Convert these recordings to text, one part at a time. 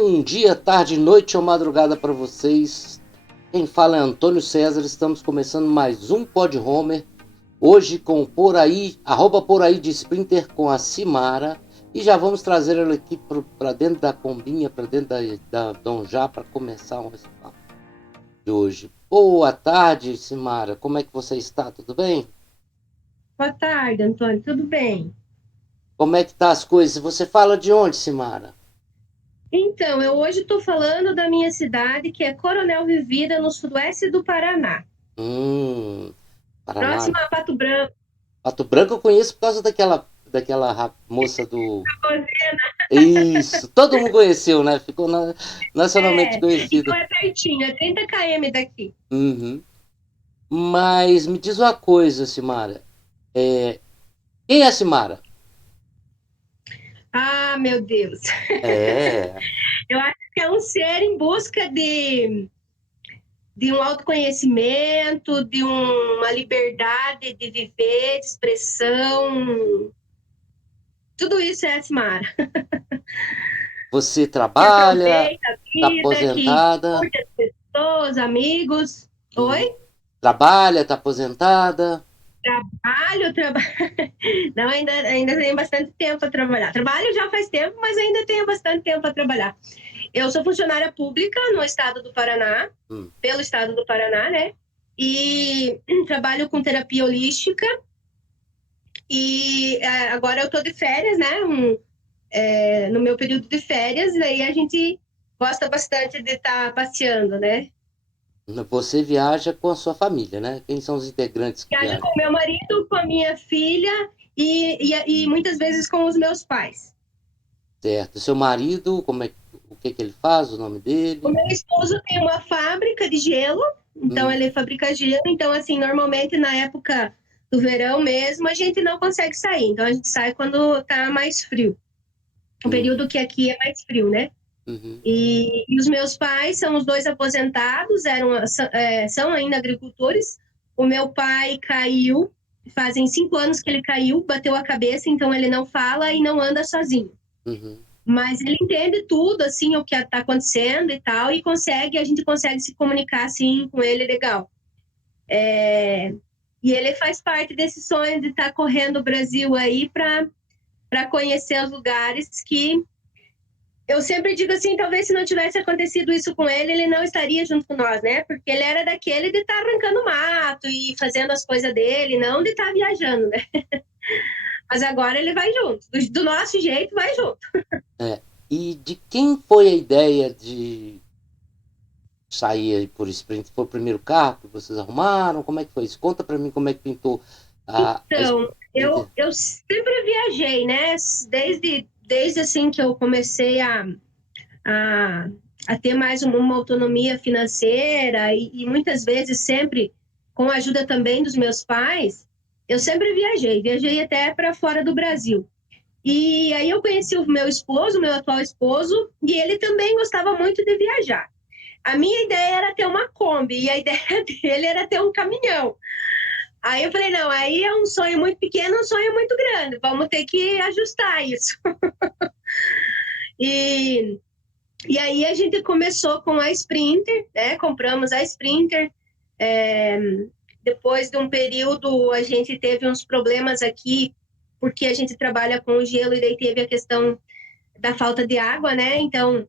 Bom dia, tarde, noite ou madrugada para vocês. Quem fala é Antônio César. Estamos começando mais um Pod Homer. Hoje com Por Aí, Por Aí de Sprinter com a Cimara. E já vamos trazer ela aqui para dentro da combinha, para dentro da Dom Já, para começar o papo de hoje. Boa tarde, Cimara. Como é que você está? Tudo bem? Boa tarde, Antônio. Tudo bem? Como é que tá as coisas? Você fala de onde, Cimara? Então, eu hoje estou falando da minha cidade, que é Coronel Vivida, no sudoeste do Paraná. Paraná. Próxima a Pato Branco. Pato Branco eu conheço por causa daquela moça do. Isso, todo mundo conheceu, né? Ficou nacionalmente Então conhecida. é pertinho, é 30 km daqui. Uhum. Mas me diz uma coisa, Simara. Quem é a Simara? Ah, meu Deus. É. Eu acho que é um ser em busca de um autoconhecimento, de uma liberdade de viver, de expressão. Tudo isso é a Simara. Você Que trabalha, aproveita a tá vida, que aposentada. curte as pessoas, amigos. Uhum. Oi? Trabalha, tá aposentada. Trabalho. Não, ainda tenho bastante tempo para trabalhar. Trabalho já faz tempo, mas ainda tenho bastante tempo para trabalhar. Eu sou funcionária pública no estado do Paraná, Hum. pelo estado do Paraná, né? E trabalho com terapia holística. E agora eu estou de férias, né? No meu período de férias, aí a gente gosta bastante de estar passeando, né? Você viaja com a sua família, né? Quem são os integrantes que Viajo viajam? com meu marido, com a minha filha e muitas vezes com os meus pais. Certo. Seu marido, o que que ele faz? O nome O dele? meu esposo tem uma fábrica de gelo, então Hum. ele fabrica gelo. Então, assim, normalmente na época do verão mesmo, a gente não consegue sair. Então, a gente sai quando tá mais frio. O Hum. período que aqui é mais frio, né? Uhum. E os meus pais são os dois aposentados, são ainda agricultores. O meu pai caiu, fazem 5 anos que ele caiu, bateu a cabeça, então ele não fala e não anda sozinho. Uhum. Mas ele entende tudo, assim, o que está acontecendo e tal, e a gente consegue se comunicar, assim, com ele legal. E ele faz parte desse sonho de estar correndo o Brasil aí para conhecer os lugares que eu sempre digo assim, talvez se não tivesse acontecido isso com ele, ele não estaria junto com nós, né? Porque ele era daquele de estar arrancando mato e fazendo as coisas dele, não de estar viajando, né? Mas agora ele vai junto, do nosso jeito, vai junto. É. E de quem foi a ideia de sair aí por sprint? Foi o primeiro carro que vocês arrumaram? Como é que foi isso? Conta pra mim como é que pintou a Então, Sprinter. eu sempre viajei, né? Desde assim que eu comecei a, a ter mais uma autonomia financeira e muitas vezes sempre com a ajuda também dos meus pais, eu sempre viajei até para fora do Brasil. E aí eu conheci o meu esposo, meu atual esposo, e ele também gostava muito de viajar. A minha ideia era ter uma Kombi e a ideia dele era ter um caminhão. Aí eu falei, não, aí é um sonho muito pequeno, um sonho muito grande. Vamos ter que ajustar isso. E, e aí a gente começou com a Sprinter, né? Compramos a Sprinter. É, depois de um período, a gente teve uns problemas aqui, porque a gente trabalha com gelo e daí teve a questão da falta de água, né? Então,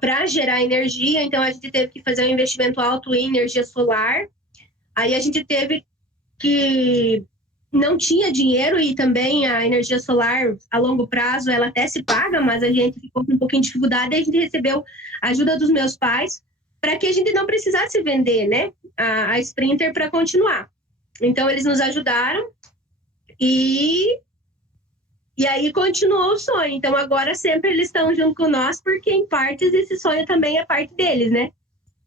para gerar energia, então a gente teve que fazer um investimento alto em energia solar. Aí a gente teve que não tinha dinheiro e também a energia solar a longo prazo ela até se paga, mas a gente ficou com um pouquinho de dificuldade e a gente recebeu a ajuda dos meus pais para que a gente não precisasse vender, né, a Sprinter para continuar. Então eles nos ajudaram e e aí continuou o sonho. Então agora sempre eles estão junto com nós porque em partes esse sonho também é parte deles, né?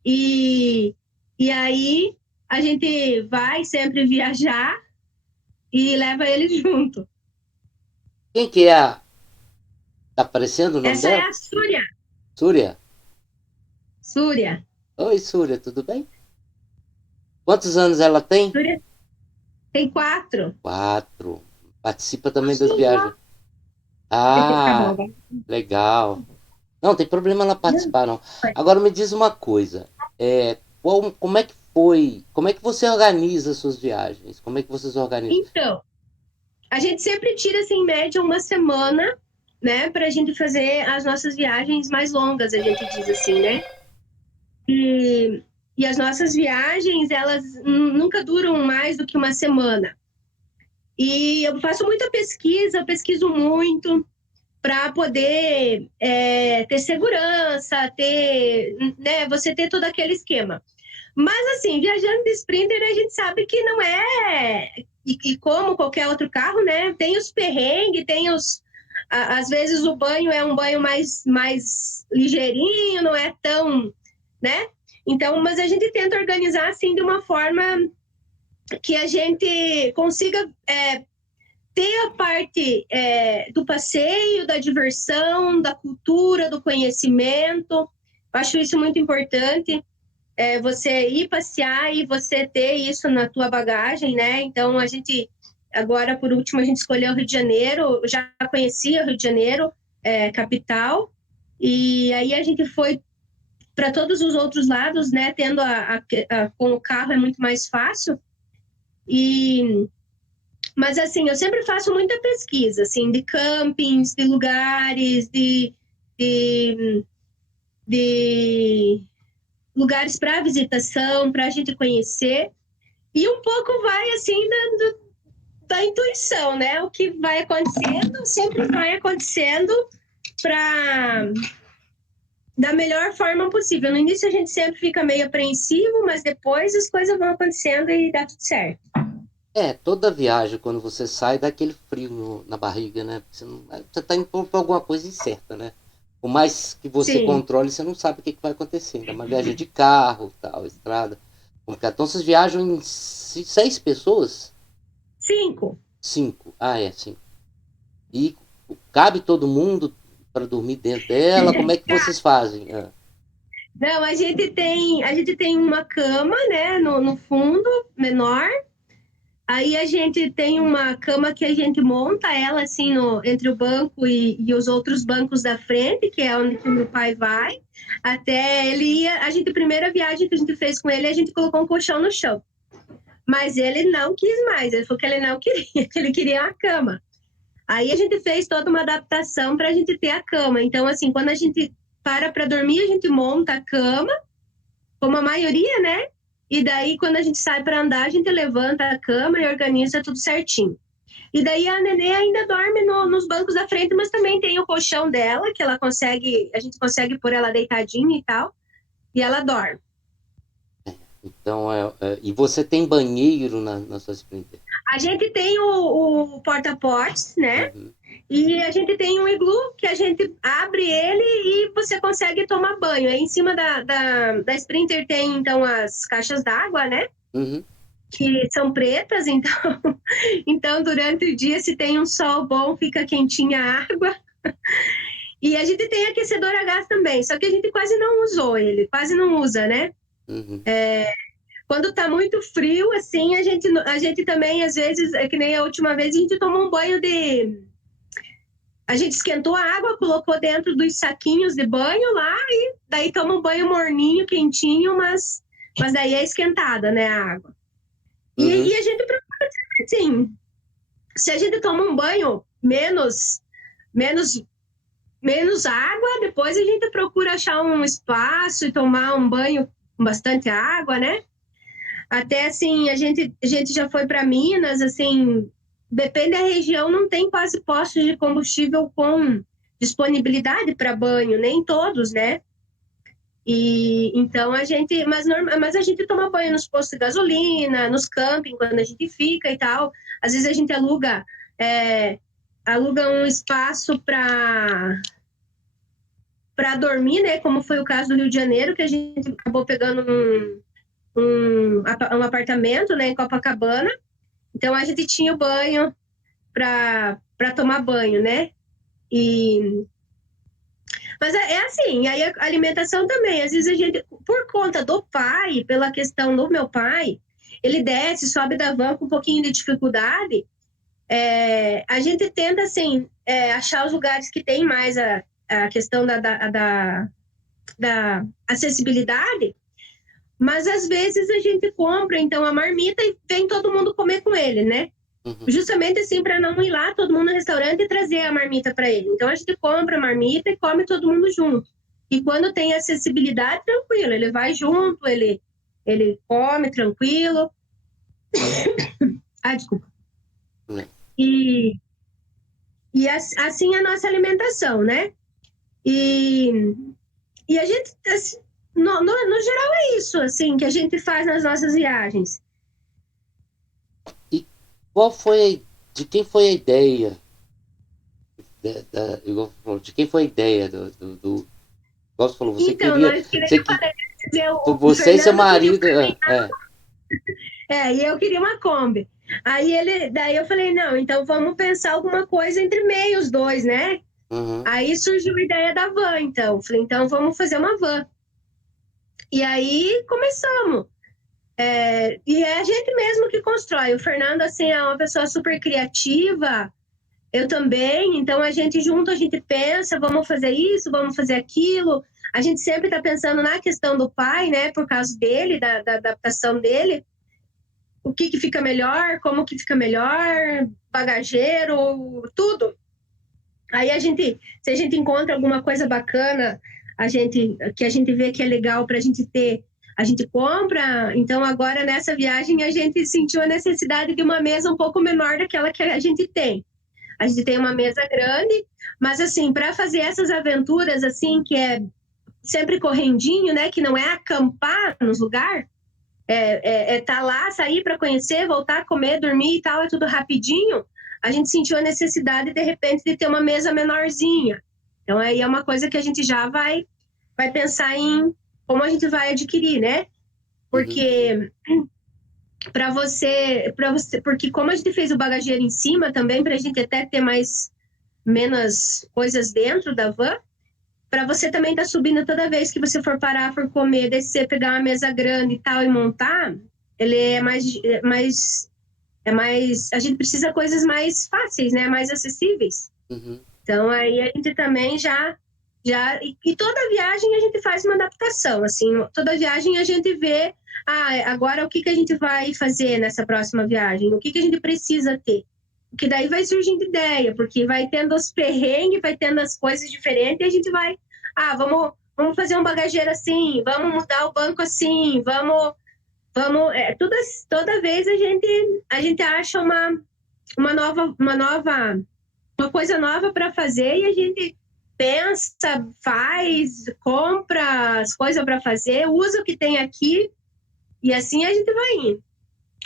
E e aí a gente vai sempre viajar e leva eles junto. Quem que é a. Tá aparecendo o nome Essa é dela? a Súria. Súria? Súria. Oi, Súria, tudo bem? Quantos anos ela tem? Súria tem 4. 4. Participa também das viagens. Ah, Tá bom. legal. Não, tem problema ela participar, não. Agora me diz uma coisa. Como é que foi? Como é que você organiza suas viagens? Como é que vocês organizam? Então, a gente sempre tira, assim, em média, uma semana, né, para a gente fazer as nossas viagens mais longas, a gente diz assim, né? E as nossas viagens, elas nunca duram mais do que uma semana. E eu faço muita pesquisa, eu pesquiso muito para poder ter segurança, né, você ter todo aquele esquema. Mas, assim, viajando de Sprinter, a gente sabe que não é... E como qualquer outro carro, né? Tem os perrengues, às vezes o banho é um banho mais ligeirinho, não é tão, né? Então, mas a gente tenta organizar, assim, de uma forma que a gente consiga ter a parte do passeio, da diversão, da cultura, do conhecimento. Eu acho isso muito importante. Você ir passear e você ter isso na tua bagagem, né? Então, agora, por último, a gente escolheu o Rio de Janeiro. Eu já conhecia o Rio de Janeiro, capital, e aí a gente foi para todos os outros lados, né? Tendo com o carro é muito mais fácil. Mas, assim, eu sempre faço muita pesquisa, assim, de campings, de lugares, de, de lugares para visitação, para a gente conhecer. E um pouco vai, assim, da intuição, né? O que vai acontecendo, sempre vai acontecendo para da melhor forma possível. No início a gente sempre fica meio apreensivo, mas depois as coisas vão acontecendo e dá tudo certo. Toda viagem, quando você sai, dá aquele frio na barriga, né? Você tá indo pra alguma coisa incerta, né? Por mais que você Sim. controle, você não sabe o que vai acontecer. Ainda uma viagem de carro, tal, estrada. Então vocês viajam em 6 pessoas? 5. 5. Ah, 5. E cabe todo mundo para dormir dentro dela? Como é que vocês fazem? Não, a gente tem uma cama, né, no fundo, menor. Aí a gente tem uma cama que a gente monta ela assim entre o banco e os outros bancos da frente, que é onde que o meu pai vai. Até ele ia. A primeira viagem que a gente fez com ele, a gente colocou um colchão no chão. Mas ele não quis mais, ele falou que ele não queria, que ele queria uma cama. Aí a gente fez toda uma adaptação para a gente ter a cama. Então, assim, quando a gente para dormir, a gente monta a cama, como a maioria, né? E daí, quando a gente sai para andar, a gente levanta a cama e organiza tudo certinho. E daí a Nenê ainda dorme nos bancos da frente, mas também tem o colchão dela, que a gente consegue pôr ela deitadinha e tal, e ela dorme. Então, e você tem banheiro na sua Sprinter? A gente tem o porta-potes, né? Uhum. E a gente tem um iglu que a gente abre ele e você consegue tomar banho. Aí em cima da Sprinter tem, então, as caixas d'água, né? Uhum. Que são pretas, então, então durante o dia, se tem um sol bom, fica quentinha a água. E a gente tem aquecedor a gás também, só que a gente quase não usou ele, quase não usa, né? Uhum. Quando tá muito frio, assim, a gente também, às vezes, é que nem a última vez, a gente tomou um banho de... A gente esquentou a água, colocou dentro dos saquinhos de banho lá, e daí toma um banho morninho, quentinho, mas daí é esquentada, né, a água. Uhum. E a gente procura, assim, se a gente toma um banho menos, menos água, depois a gente procura achar um espaço e tomar um banho com bastante água, né? Até assim, a gente já foi para Minas, assim, depende da região, não tem quase postos de combustível com disponibilidade para banho, nem todos, né? E então mas a gente toma banho nos postos de gasolina, nos camping, quando a gente fica e tal. Às vezes a gente aluga um espaço para dormir, né? Como foi o caso do Rio de Janeiro, que a gente acabou pegando um apartamento, né, em Copacabana. Então a gente tinha o banho para tomar banho, né? E mas é assim, aí a alimentação também. Às vezes a gente, por conta do pai, pela questão do meu pai, ele desce, sobe da van com um pouquinho de dificuldade. A gente tenta, assim, achar os lugares que tem mais a questão da acessibilidade, mas às vezes a gente compra, então, a marmita e vem todo mundo comer com ele, né? Uhum. Justamente assim, para não ir lá todo mundo no restaurante e trazer a marmita para ele. Então, a gente compra a marmita e come todo mundo junto. E quando tem acessibilidade, tranquilo, ele vai junto, ele come tranquilo. Ah, desculpa. E, assim a nossa alimentação, né? E a gente, assim, no geral, é isso, assim, que a gente faz nas nossas viagens. E de quem foi a ideia? De quem foi a ideia igual você falou, você Então, queria. nós queríamos fazer o Você e seu Fernando queria marido. e eu queria uma Kombi. Daí eu falei, não, então vamos pensar alguma coisa entre meio os dois, né? Uhum. Aí surgiu a ideia da van, então. Falei, então vamos fazer uma van. E aí começamos. E é a gente mesmo que constrói. O Fernando, assim, é uma pessoa super criativa. Eu também. Então a gente junto, a gente pensa, vamos fazer isso, vamos fazer aquilo. A gente sempre está pensando na questão do pai, né? Por causa dele, da adaptação dele. O que fica melhor, como que fica melhor, bagageiro, tudo. Aí se a gente encontra alguma coisa bacana, que a gente vê que é legal para a gente ter, a gente compra. Então agora nessa viagem a gente sentiu a necessidade de uma mesa um pouco menor daquela que a gente tem. A gente tem uma mesa grande, mas assim, para fazer essas aventuras assim, que é sempre correndinho, né, que não é acampar nos lugares, tá lá, sair para conhecer, voltar, comer, dormir e tal, é tudo rapidinho. A gente sentiu a necessidade, de repente, de ter uma mesa menorzinha. Então, aí é uma coisa que a gente já vai pensar em como a gente vai adquirir, né? Porque porque como a gente fez o bagageiro em cima também, para a gente até ter menos coisas dentro da van, para você também estar subindo toda vez que você for parar, for comer, descer, pegar uma mesa grande e tal e montar, ele é mais a gente precisa de coisas mais fáceis, né? Mais acessíveis. Uhum. Então aí a gente também e toda viagem a gente faz uma adaptação, assim, toda viagem a gente vê, agora o que a gente vai fazer nessa próxima viagem? O que a gente precisa ter? Porque daí vai surgindo ideia, porque vai tendo os perrengues, vai tendo as coisas diferentes e a gente vai, vamos fazer um bagageiro assim, vamos mudar o banco assim, vamos, toda vez a gente acha uma coisa nova para fazer e a gente pensa, faz, compra as coisas para fazer, usa o que tem aqui e assim a gente vai indo.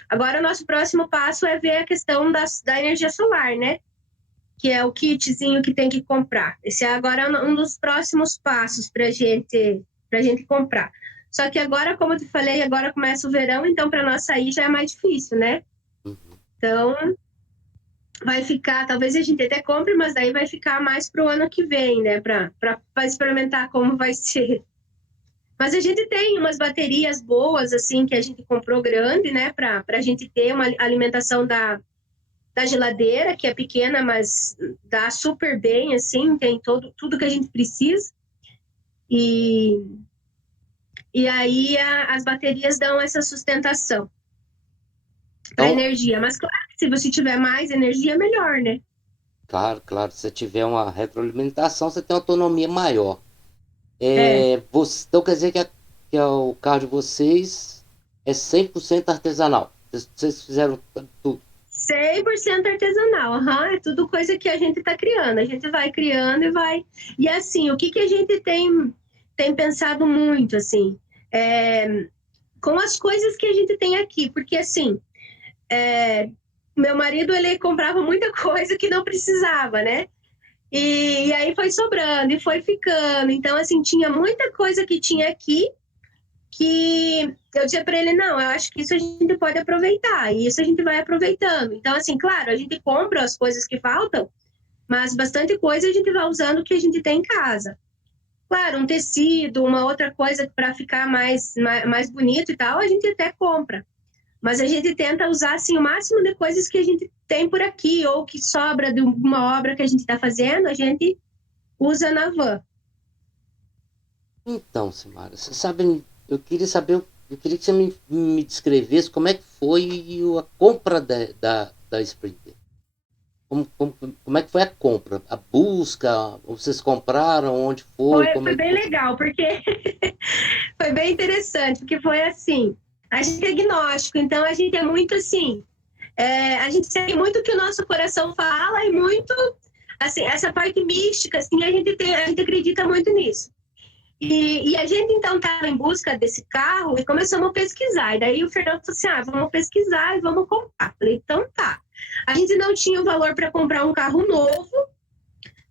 Agora, o nosso próximo passo é ver a questão da energia solar, né? Que é o kitzinho que tem que comprar. Esse é agora um dos próximos passos para gente comprar. Só que agora, como eu te falei, agora começa o verão, então para nós sair já é mais difícil, né? Então, vai ficar, talvez a gente até compre, mas daí vai ficar mais para o ano que vem, né? Para experimentar como vai ser. Mas a gente tem umas baterias boas, assim, que a gente comprou grande, né? Para a gente ter uma alimentação da geladeira, que é pequena, mas dá super bem, assim, tem tudo que a gente precisa. E aí as baterias dão essa sustentação para Então, energia. Mas claro, se você tiver mais energia, melhor, né? claro, claro. Se você tiver uma retroalimentação, você tem uma autonomia maior. É. Então quer dizer que o carro de vocês é 100% artesanal. Vocês fizeram tudo. 100% artesanal, é tudo coisa que a gente está criando. A gente vai criando e vai. E assim, o que a gente tem pensado muito, assim, com as coisas que a gente tem aqui, porque assim, meu marido ele comprava muita coisa que não precisava, né? E aí foi sobrando e foi ficando. Então, assim, tinha muita coisa que tinha aqui que eu dizia para ele, não, eu acho que isso a gente pode aproveitar, e isso a gente vai aproveitando. Então, assim, claro, a gente compra as coisas que faltam, mas bastante coisa a gente vai usando o que a gente tem em casa. Claro, um tecido, uma outra coisa para ficar mais bonito e tal, a gente até compra. Mas a gente tenta usar, assim, o máximo de coisas que a gente tem por aqui, ou que sobra de uma obra que a gente está fazendo, a gente usa na van. Então, Simara, você sabe, eu queria que você me descrevesse como é que foi a compra da Sprinter. Como é que foi a compra? A busca? Vocês compraram? Onde foi? Como Foi é que bem foi? legal, porque foi bem interessante, porque foi assim, a gente é agnóstico, então a gente é muito assim, a gente segue muito o que o nosso coração fala e muito, assim, essa parte mística, assim, a gente acredita muito nisso. E a gente então estava em busca desse carro e começamos a pesquisar. E daí o Fernando falou assim: vamos pesquisar e vamos comprar. Falei, então tá. A gente não tinha o valor para comprar um carro novo,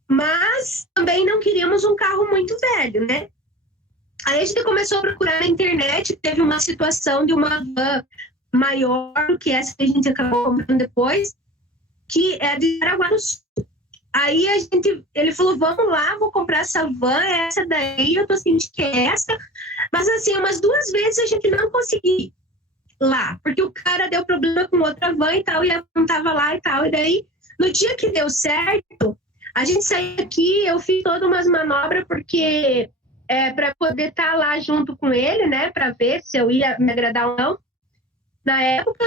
mas também não queríamos um carro muito velho, né? Aí a gente começou a procurar na internet, teve uma situação de uma van maior do que essa que a gente acabou comprando depois, que é de Araguá do Sul. Aí ele falou, vamos lá, vou comprar essa van, essa daí, eu tô sentindo que é essa. Mas assim, umas 2 vezes a gente não conseguiu lá, porque o cara deu problema com outra van e tal, e ela não tava lá e tal. E daí, no dia que deu certo, a gente saiu aqui, eu fiz todas umas manobras, porque para poder estar lá junto com ele, né, para ver se eu ia me agradar ou não. Na época,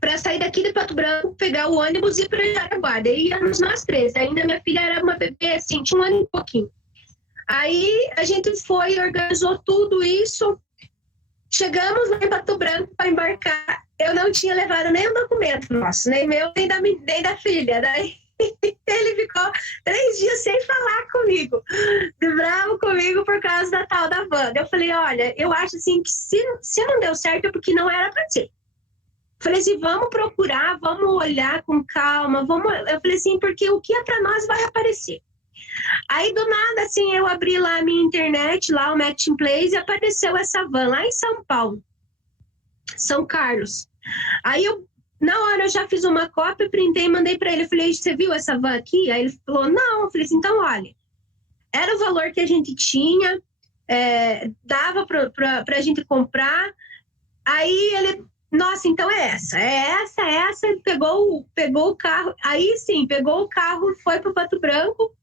para sair daqui de Pato Branco, pegar o ônibus e ir para Jaraguá. Daí íamos nós três. Ainda minha filha era uma bebê, assim, tinha 1 ano e pouquinho. Aí a gente foi, organizou tudo isso. Chegamos lá em Pato Branco para embarcar. Eu não tinha levado nenhum documento nosso, nem meu, nem da filha. Daí ele ficou 3 dias sem falar comigo, bravo comigo por causa da tal da van. Eu falei, olha, eu acho assim que se não deu certo é porque não era para ser. Falei assim, vamos procurar, vamos olhar com calma, vamos. Eu falei assim, porque o que é para nós vai aparecer. Aí do nada, assim, eu abri lá a minha internet, lá o Matching Place, e apareceu essa van lá em São Paulo, São Carlos. Aí na hora eu já fiz uma cópia, printei e mandei para ele. Eu falei, você viu essa van aqui? Aí ele falou, não. Eu falei assim, então olha, era o valor que a gente tinha, dava para a gente comprar. Aí ele, nossa, então é essa. Ele pegou o carro. Aí sim, pegou o carro, foi para o Pato Branco.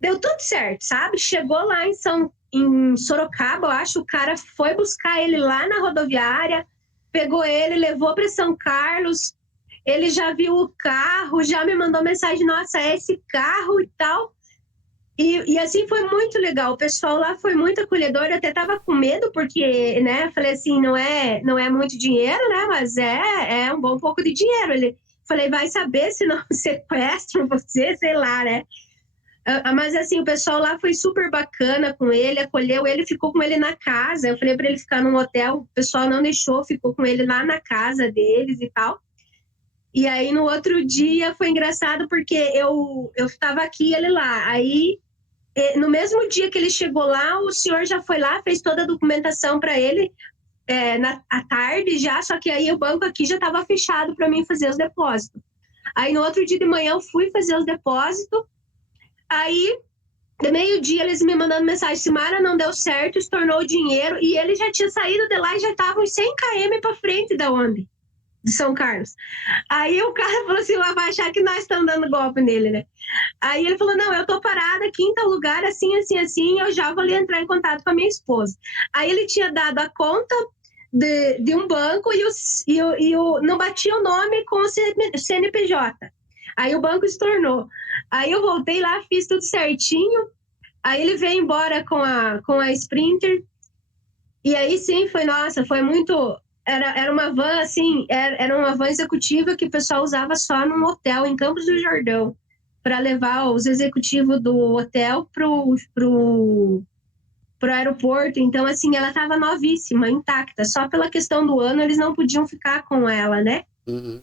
Deu tudo certo, sabe? Chegou lá em Sorocaba, eu acho, o cara foi buscar ele lá na rodoviária, pegou ele, levou para São Carlos, ele já viu o carro, já me mandou mensagem, nossa, é esse carro e tal. E assim foi muito legal, o pessoal lá foi muito acolhedor, eu até tava com medo, porque, né, falei assim, não é muito dinheiro, né, mas é um bom pouco de dinheiro. Falei, vai saber se não sequestram você, sei lá, né? Mas assim, o pessoal lá foi super bacana com ele, acolheu ele, ficou com ele na casa. Eu falei para ele ficar num hotel, o pessoal não deixou, ficou com ele lá na casa deles e tal. E aí no outro dia foi engraçado porque eu estava aqui e ele lá. Aí no mesmo dia que ele chegou lá, o senhor já foi lá, fez toda a documentação para ele à tarde já, só que aí o banco aqui já estava fechado para mim fazer os depósitos. Aí no outro dia de manhã eu fui fazer os depósitos. Aí de meio-dia, eles me mandando mensagem, Simara, não deu certo, estornou o dinheiro, e ele já tinha saído de lá e já estava uns 100 km para frente da onde? De São Carlos. Aí o cara falou assim, vai achar que nós estamos dando golpe nele, né? Aí ele falou, não, eu tô parada aqui em tal lugar, assim, assim, assim, eu já vou ali entrar em contato com a minha esposa. Aí ele tinha dado a conta de um banco não batia o nome com o CNPJ. Aí o banco estornou. Aí eu voltei lá, fiz tudo certinho. Aí ele veio embora com a Sprinter. E aí sim, nossa, foi muito. Era uma van, assim, era uma van executiva que o pessoal usava só num hotel em Campos do Jordão, para levar os executivos do hotel pro aeroporto. Então, assim, ela estava novíssima, intacta. Só pela questão do ano, eles não podiam ficar com ela, né? Uhum.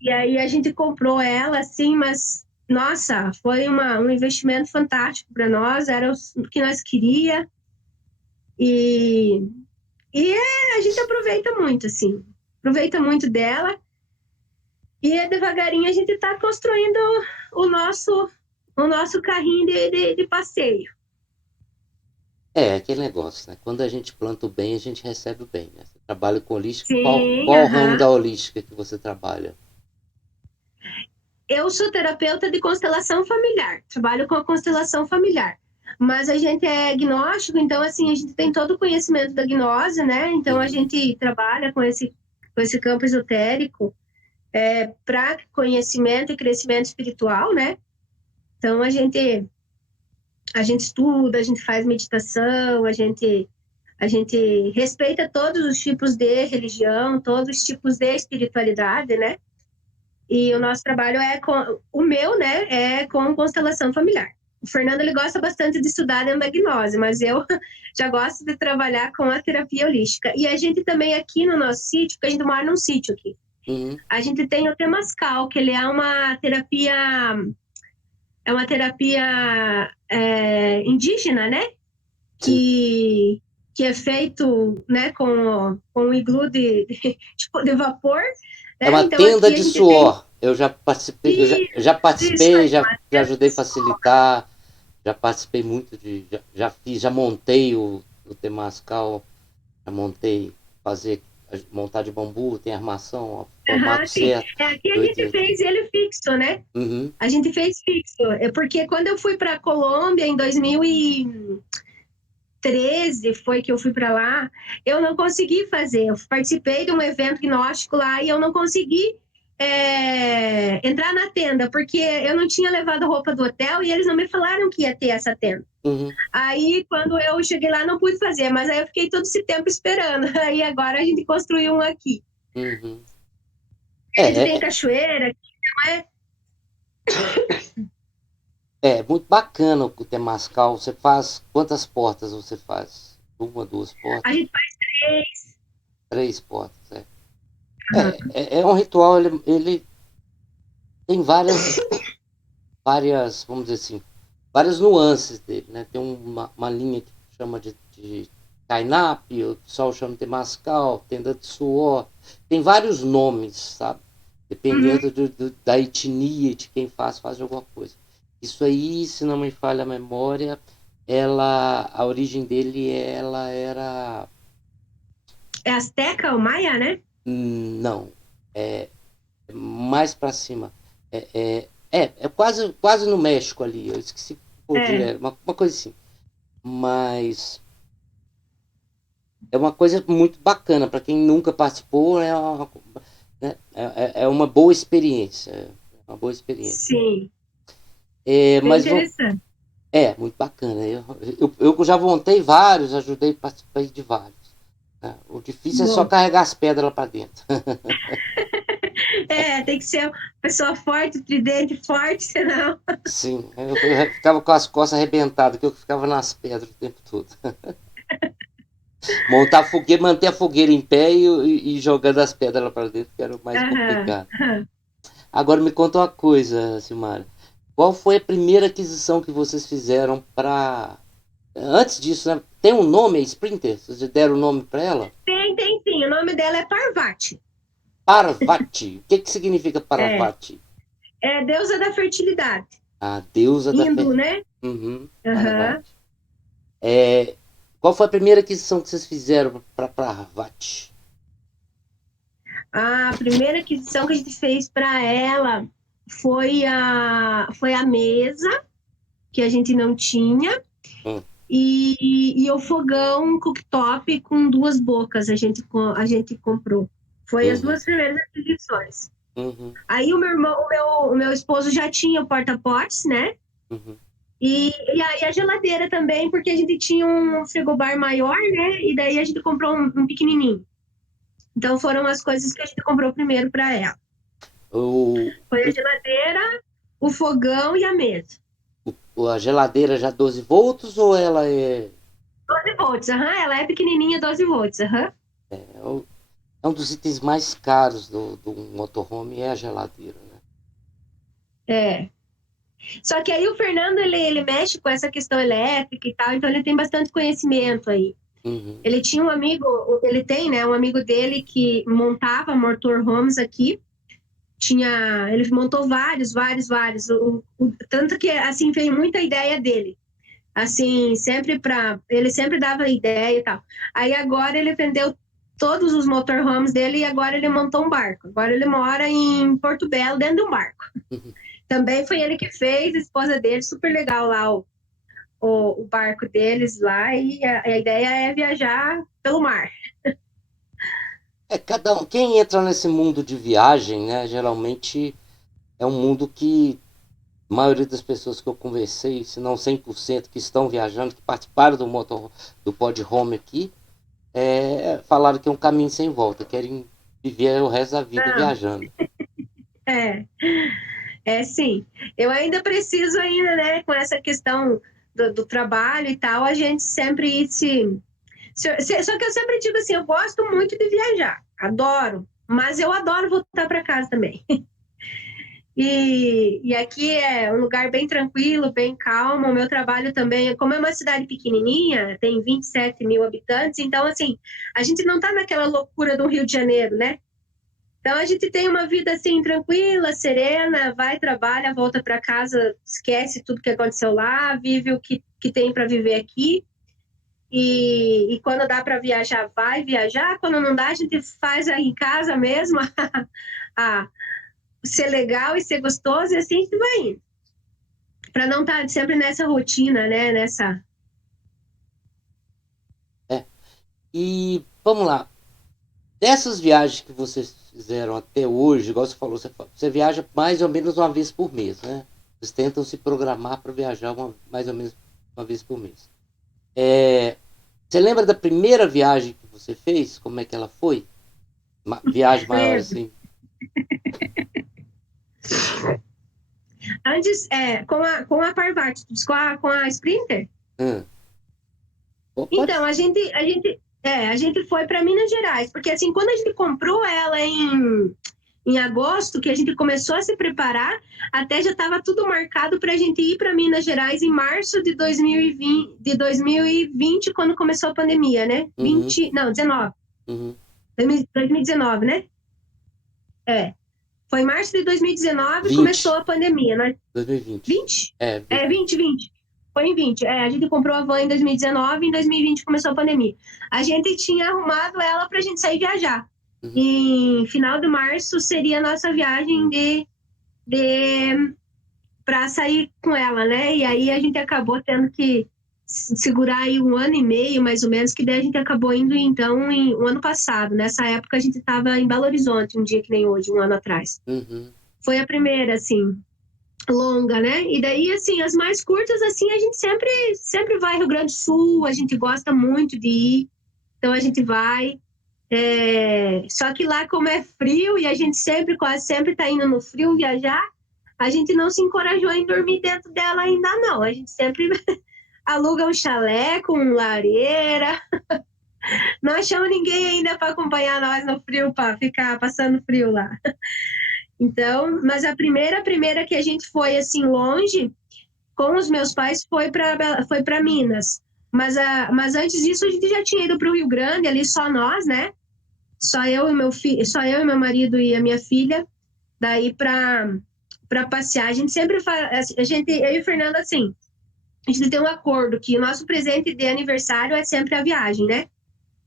E aí a gente comprou ela, assim, mas, nossa, foi um investimento fantástico para nós, era o que nós queria. E, a gente aproveita muito, assim, aproveita muito dela. E devagarinho a gente está construindo o nosso carrinho de passeio. É, aquele negócio, né? Quando a gente planta o bem, a gente recebe o bem, né? Você trabalha com holística, qual Sim, o ramo aham. da holística que você trabalha? Eu sou terapeuta de constelação familiar, trabalho com a constelação familiar. Mas a gente é agnóstico, então, assim, a gente tem todo o conhecimento da gnose, né? Então, a gente trabalha com esse campo esotérico para conhecimento e crescimento espiritual, né? Então, a gente estuda, a gente faz meditação, a gente respeita todos os tipos de religião, todos os tipos de espiritualidade, né? E o nosso trabalho o meu, né, é com constelação familiar. O Fernando, ele gosta bastante de estudar dentro da gnose, mas eu já gosto de trabalhar com a terapia holística. E a gente também aqui no nosso sítio, porque a gente mora num sítio aqui, a gente tem o Temascal, que ele é uma terapia indígena, né? Que é feito, né, com um iglu tipo, de vapor. É Né? uma Então tenda aqui a de gente tem suor. Eu já participei, já isso participei, aí, já ajudei a facilitar, já participei muito já fiz, já montei o Temascal, já montei, montar de bambu, tem armação, formato sim. certo. Aqui a gente fez ele fixo, né? Uhum. A gente fez fixo. Porque quando eu fui para a Colômbia em 2013, foi que eu fui para lá, eu não consegui fazer. Eu participei de um evento gnóstico lá e eu não consegui entrar na tenda, porque eu não tinha levado roupa do hotel e eles não me falaram que ia ter essa tenda. Uhum. Aí, quando eu cheguei lá, não pude fazer, mas aí eu fiquei todo esse tempo esperando. Aí agora a gente construiu um aqui. Uhum. A gente tem cachoeira, não é? É muito bacana o Temascal. Você faz quantas portas você faz? Uma, duas A portas? gente faz 3. 3 portas, é um ritual, ele tem várias, vamos dizer assim, várias nuances dele, né? Tem uma linha que chama de Kainap, o pessoal chama de Temascal, tenda de suor, tem vários nomes, sabe? Dependendo da etnia de quem faz de alguma coisa. Isso aí, se não me falha a memória, a origem dele, ela era... É Azteca ou Maia, né? Não, é mais para cima. É quase no México ali. Eu esqueci uma coisa assim. Mas é uma coisa muito bacana para quem nunca participou. É uma boa experiência. Uma boa experiência. Sim. Bem Mas interessante. muito bacana. Eu já montei vários, ajudei a participar de vários. Né? O difícil é só carregar as pedras lá para dentro. Tem que ser uma pessoa forte, tridente forte, senão. Sim, eu ficava com as costas arrebentadas, que eu ficava nas pedras o tempo todo. Montar fogueira, manter a fogueira em pé e jogando as pedras lá para dentro, que era o mais complicado. Agora me conta uma coisa, Silmara. Qual foi a primeira aquisição que vocês fizeram para... Antes disso, né? Tem um nome, Sprinter? Vocês deram o nome para ela? Tem sim. O nome dela é Parvati. Parvati. O que significa Parvati? É deusa da fertilidade. A deusa da fertilidade. Né? Uhum. Parvati. Qual foi a primeira aquisição que vocês fizeram para Parvati? A primeira aquisição que a gente fez para ela foi a mesa, que a gente não tinha, e o fogão cooktop com 2 bocas a gente comprou. Foi as 2 primeiras aquisições. Aí o meu esposo já tinha o porta-potes, né? E aí a geladeira também, porque a gente tinha um frigobar maior, né? E daí a gente comprou um pequenininho. Então foram as coisas que a gente comprou primeiro para ela. Foi a geladeira, o fogão e a mesa. A geladeira já 12 volts ou ela é... 12 volts, ela é pequenininha, 12 volts, É um dos itens mais caros do motorhome, é a geladeira, né? Só que aí o Fernando, ele mexe com essa questão elétrica e tal, então ele tem bastante conhecimento aí. Ele tinha um amigo, ele tem, né, um amigo dele que montava motorhomes aqui, ele montou vários, tanto que, assim, veio muita ideia dele. Assim, ele sempre dava ideia e tal. Aí agora ele vendeu todos os motorhomes dele e agora ele montou um barco. Agora ele mora em Porto Belo, dentro de um barco. Também foi ele que fez, a esposa dele, super legal lá o barco deles lá, e a ideia é viajar pelo mar. Cada um, quem entra nesse mundo de viagem, né, geralmente é um mundo que a maioria das pessoas que eu conversei, se não 100% que estão viajando, que participaram do Pod Home aqui, falaram que é um caminho sem volta, querem viver o resto da vida Não, viajando. é, sim. Eu ainda preciso ainda, né, com essa questão do trabalho e tal, a gente sempre ir só que eu sempre digo assim, eu gosto muito de viajar, adoro, mas eu adoro voltar para casa também. E aqui é um lugar bem tranquilo, bem calmo. O meu trabalho também, como é uma cidade pequenininha, tem 27 mil habitantes, então, assim, a gente não está naquela loucura do Rio de Janeiro, né? Então, a gente tem uma vida, assim, tranquila, serena, vai, trabalha, volta para casa, esquece tudo que aconteceu lá, vive o que tem para viver aqui. E quando dá para viajar, vai viajar. Quando não dá, a gente faz aí em casa mesmo, a ser legal e ser gostoso, e assim a gente vai indo. Para não estar sempre nessa rotina, né? Nessa. É. E vamos lá, dessas viagens que vocês fizeram até hoje, igual você falou, você viaja mais ou menos uma vez por mês, né? Vocês tentam se programar para viajar mais ou menos uma vez por mês. Você lembra da primeira viagem que você fez? Como é que ela foi? Viagem maior Lembro. assim? Antes, com a Parvati, com a Sprinter. Hum. Pode Então, a ser. gente, a gente, a gente foi para Minas Gerais, porque assim, quando a gente comprou ela em agosto, que a gente começou a se preparar, até já estava tudo marcado para a gente ir para Minas Gerais em março de 2020, quando começou a pandemia, né? Uhum, 19. uhum. 2019, né? É. Foi em março de 2019 que começou 20. a pandemia, né? 2020. 20? É, É, 2020. 2020. Foi em 20. A gente comprou a van em 2019, em 2020 começou a pandemia. A gente tinha arrumado ela para a gente sair viajar. Uhum. Em final de março seria a nossa viagem de para sair com ela, né? E aí a gente acabou tendo que segurar aí um ano e meio, mais ou menos, que daí a gente acabou indo, então, o ano passado. Nessa época a gente estava em Belo Horizonte, um dia que nem hoje, um ano atrás. Uhum. Foi a primeira, assim, longa, né? E daí, assim, as mais curtas, assim, a gente sempre vai Rio Grande do Sul, a gente gosta muito de ir, então a gente vai. Só que lá, como é frio e a gente quase sempre tá indo no frio viajar, a gente não se encorajou em dormir dentro dela ainda não. A gente sempre aluga um chalé com lareira. Não achamos ninguém ainda para acompanhar nós no frio, para ficar passando frio lá. Então, mas a primeira que a gente foi assim longe com os meus pais foi para Minas. Mas antes disso a gente já tinha ido para o Rio Grande, ali só nós, né? Só eu e meu marido e a minha filha, daí para passear. A gente sempre faz, eu e o Fernando assim, a gente tem um acordo que o nosso presente de aniversário é sempre a viagem, né?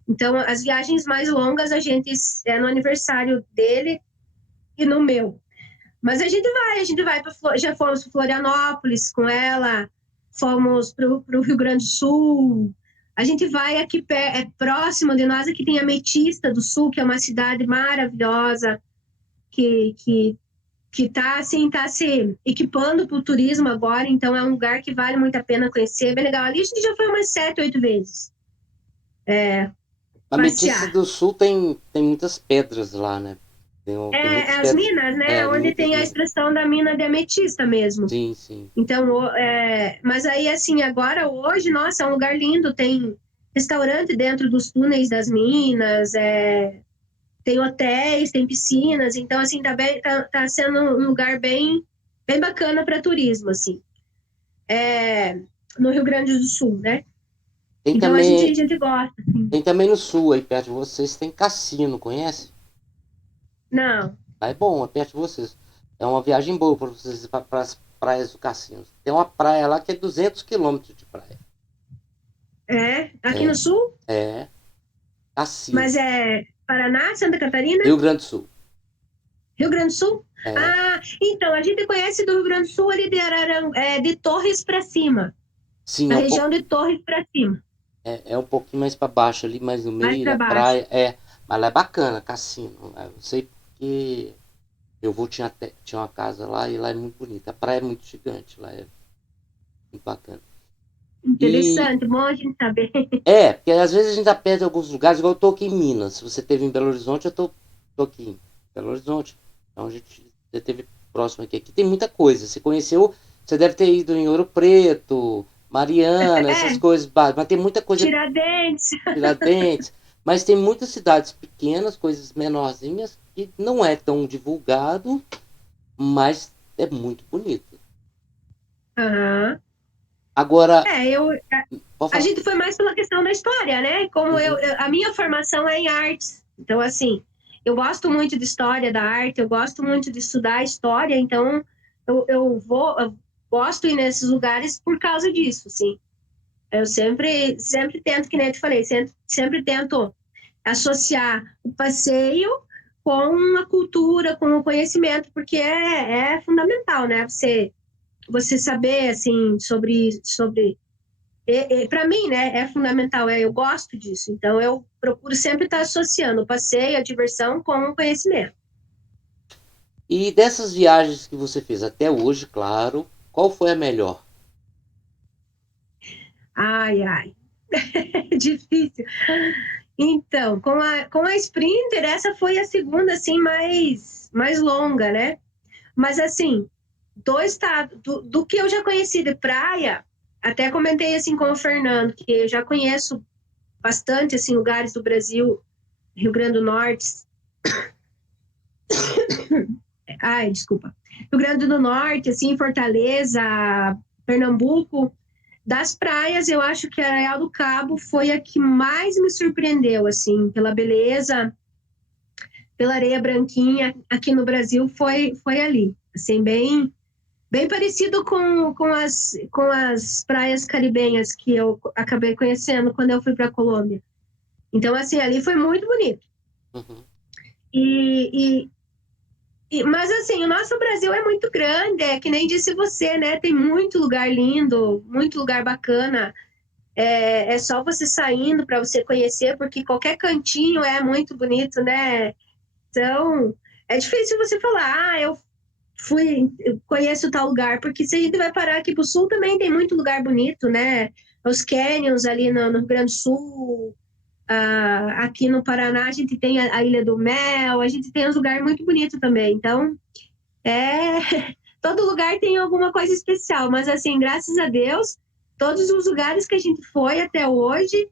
Então, as viagens mais longas a gente é no aniversário dele e no meu. Mas a gente vai para já fomos para Florianópolis com ela, fomos para o Rio Grande do Sul. A gente vai aqui próximo de nós, aqui tem Ametista do Sul, que é uma cidade maravilhosa, que está assim, tá se equipando para o turismo agora, então é um lugar que vale muito a pena conhecer, bem legal. Ali a gente já foi umas 7, 8 vezes A Ametista passear. do Sul tem muitas pedras lá, né? Tem muitas As pedras. minas, né? É, Onde muitas tem a minas. extração da mina de ametista mesmo. Sim, sim. Então, mas aí, assim, agora, hoje, nossa, é um lugar lindo, tem restaurante dentro dos túneis das minas, tem hotéis, tem piscinas, então, assim, tá sendo um lugar bem bacana para turismo, assim, no Rio Grande do Sul, né? Tem Então, a gente, a também, gente gosta, assim. tem também no sul, aí perto de vocês, tem cassino, conhece? Não, Lá é bom, é perto de vocês. É uma viagem boa para vocês ir para as praias do cassino. Tem uma praia lá que é 200 quilômetros de praia. aqui no É, Sul? é. Cassino. Mas é Paraná, Santa Catarina, Rio Grande do Sul. Rio Grande do Sul? É, Ah, então, a gente conhece do Rio Grande do Sul ali de Torres para cima, sim, na região de Torres para cima, é um pouquinho mais para baixo ali, mais no mais meio para da baixo. praia. É, mas lá é bacana, cassino. Eu sei porque tinha uma casa lá e lá é muito bonita. A praia é muito gigante, lá é muito bacana. E Interessante, bom a gente saber. porque às vezes a gente perde alguns lugares, igual eu tô aqui em Minas. Se você esteve em Belo Horizonte, eu tô aqui em Belo Horizonte. Então a gente já esteve próximo aqui. Aqui tem muita coisa. Você deve ter ido em Ouro Preto, Mariana, essas É, coisas, mas tem muita coisa, Tiradentes. Tiradentes, mas tem muitas cidades pequenas, coisas menorzinhas, que não é tão divulgado, mas é muito bonito. Aham. Agora, É, pode a falar. gente foi mais pela questão da história, né? Como Uhum, a minha formação é em artes. Então, assim, eu gosto muito de história da arte, eu gosto muito de estudar história, então eu gosto de ir nesses lugares por causa disso, sim. Eu sempre tento, que nem eu te falei, sempre tento associar o passeio com a cultura, com o conhecimento, porque é fundamental, né? Você saber, assim, sobre para mim, né, é fundamental, eu gosto disso. Então, eu procuro sempre estar associando o passeio, a diversão com o conhecimento. e dessas viagens que você fez até hoje, claro, qual foi a melhor? Ai, ai, é difícil. Então, com a Sprinter, essa foi a segunda, assim, mais longa, né? Mas, assim, do estado, do que eu já conheci de praia, até comentei, assim, com o Fernando, que eu já conheço bastante, assim, lugares do Brasil, Rio Grande do Norte, ai, desculpa, Rio Grande do Norte, assim, Fortaleza, Pernambuco, das praias, eu acho que a Arraial do Cabo foi a que mais me surpreendeu, assim, pela beleza, pela areia branquinha, aqui no Brasil foi ali, assim, bem parecido com as praias caribenhas que eu acabei conhecendo quando eu fui para a Colômbia. Então, assim, ali foi muito bonito. Uhum, E, mas assim, o nosso Brasil é muito grande, é que nem disse você, né? Tem muito lugar lindo, muito lugar bacana. É só você saindo para você conhecer, porque qualquer cantinho é muito bonito, né? Então, é difícil você falar, eu conheço tal lugar, porque se a gente vai parar aqui pro sul, também tem muito lugar bonito, né? Os canyons ali no Rio Grande do Sul, aqui no Paraná a gente tem a Ilha do Mel, a gente tem uns lugares muito bonitos também. Então, é, todo lugar tem alguma coisa especial, mas assim, graças a Deus, todos os lugares que a gente foi até hoje,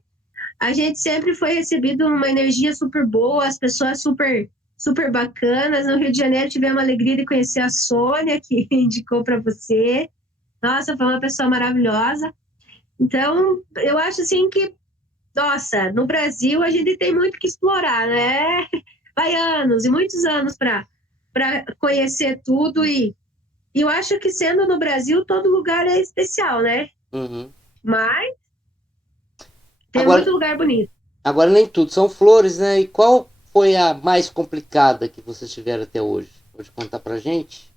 a gente sempre foi recebido uma energia super boa, as pessoas super bacanas. No Rio de Janeiro tivemos a alegria de conhecer a Sônia, que indicou para você. Nossa, foi uma pessoa maravilhosa. Então, eu acho assim que, nossa, no Brasil a gente tem muito que explorar, né? Vai anos e muitos anos para conhecer tudo e eu acho que sendo no Brasil, todo lugar é especial, né? uhum. Mas tem muito Agora, lugar bonito. agora nem tudo são flores, né? E qual foi a mais complicada que vocês tiveram até hoje? Pode contar pra gente?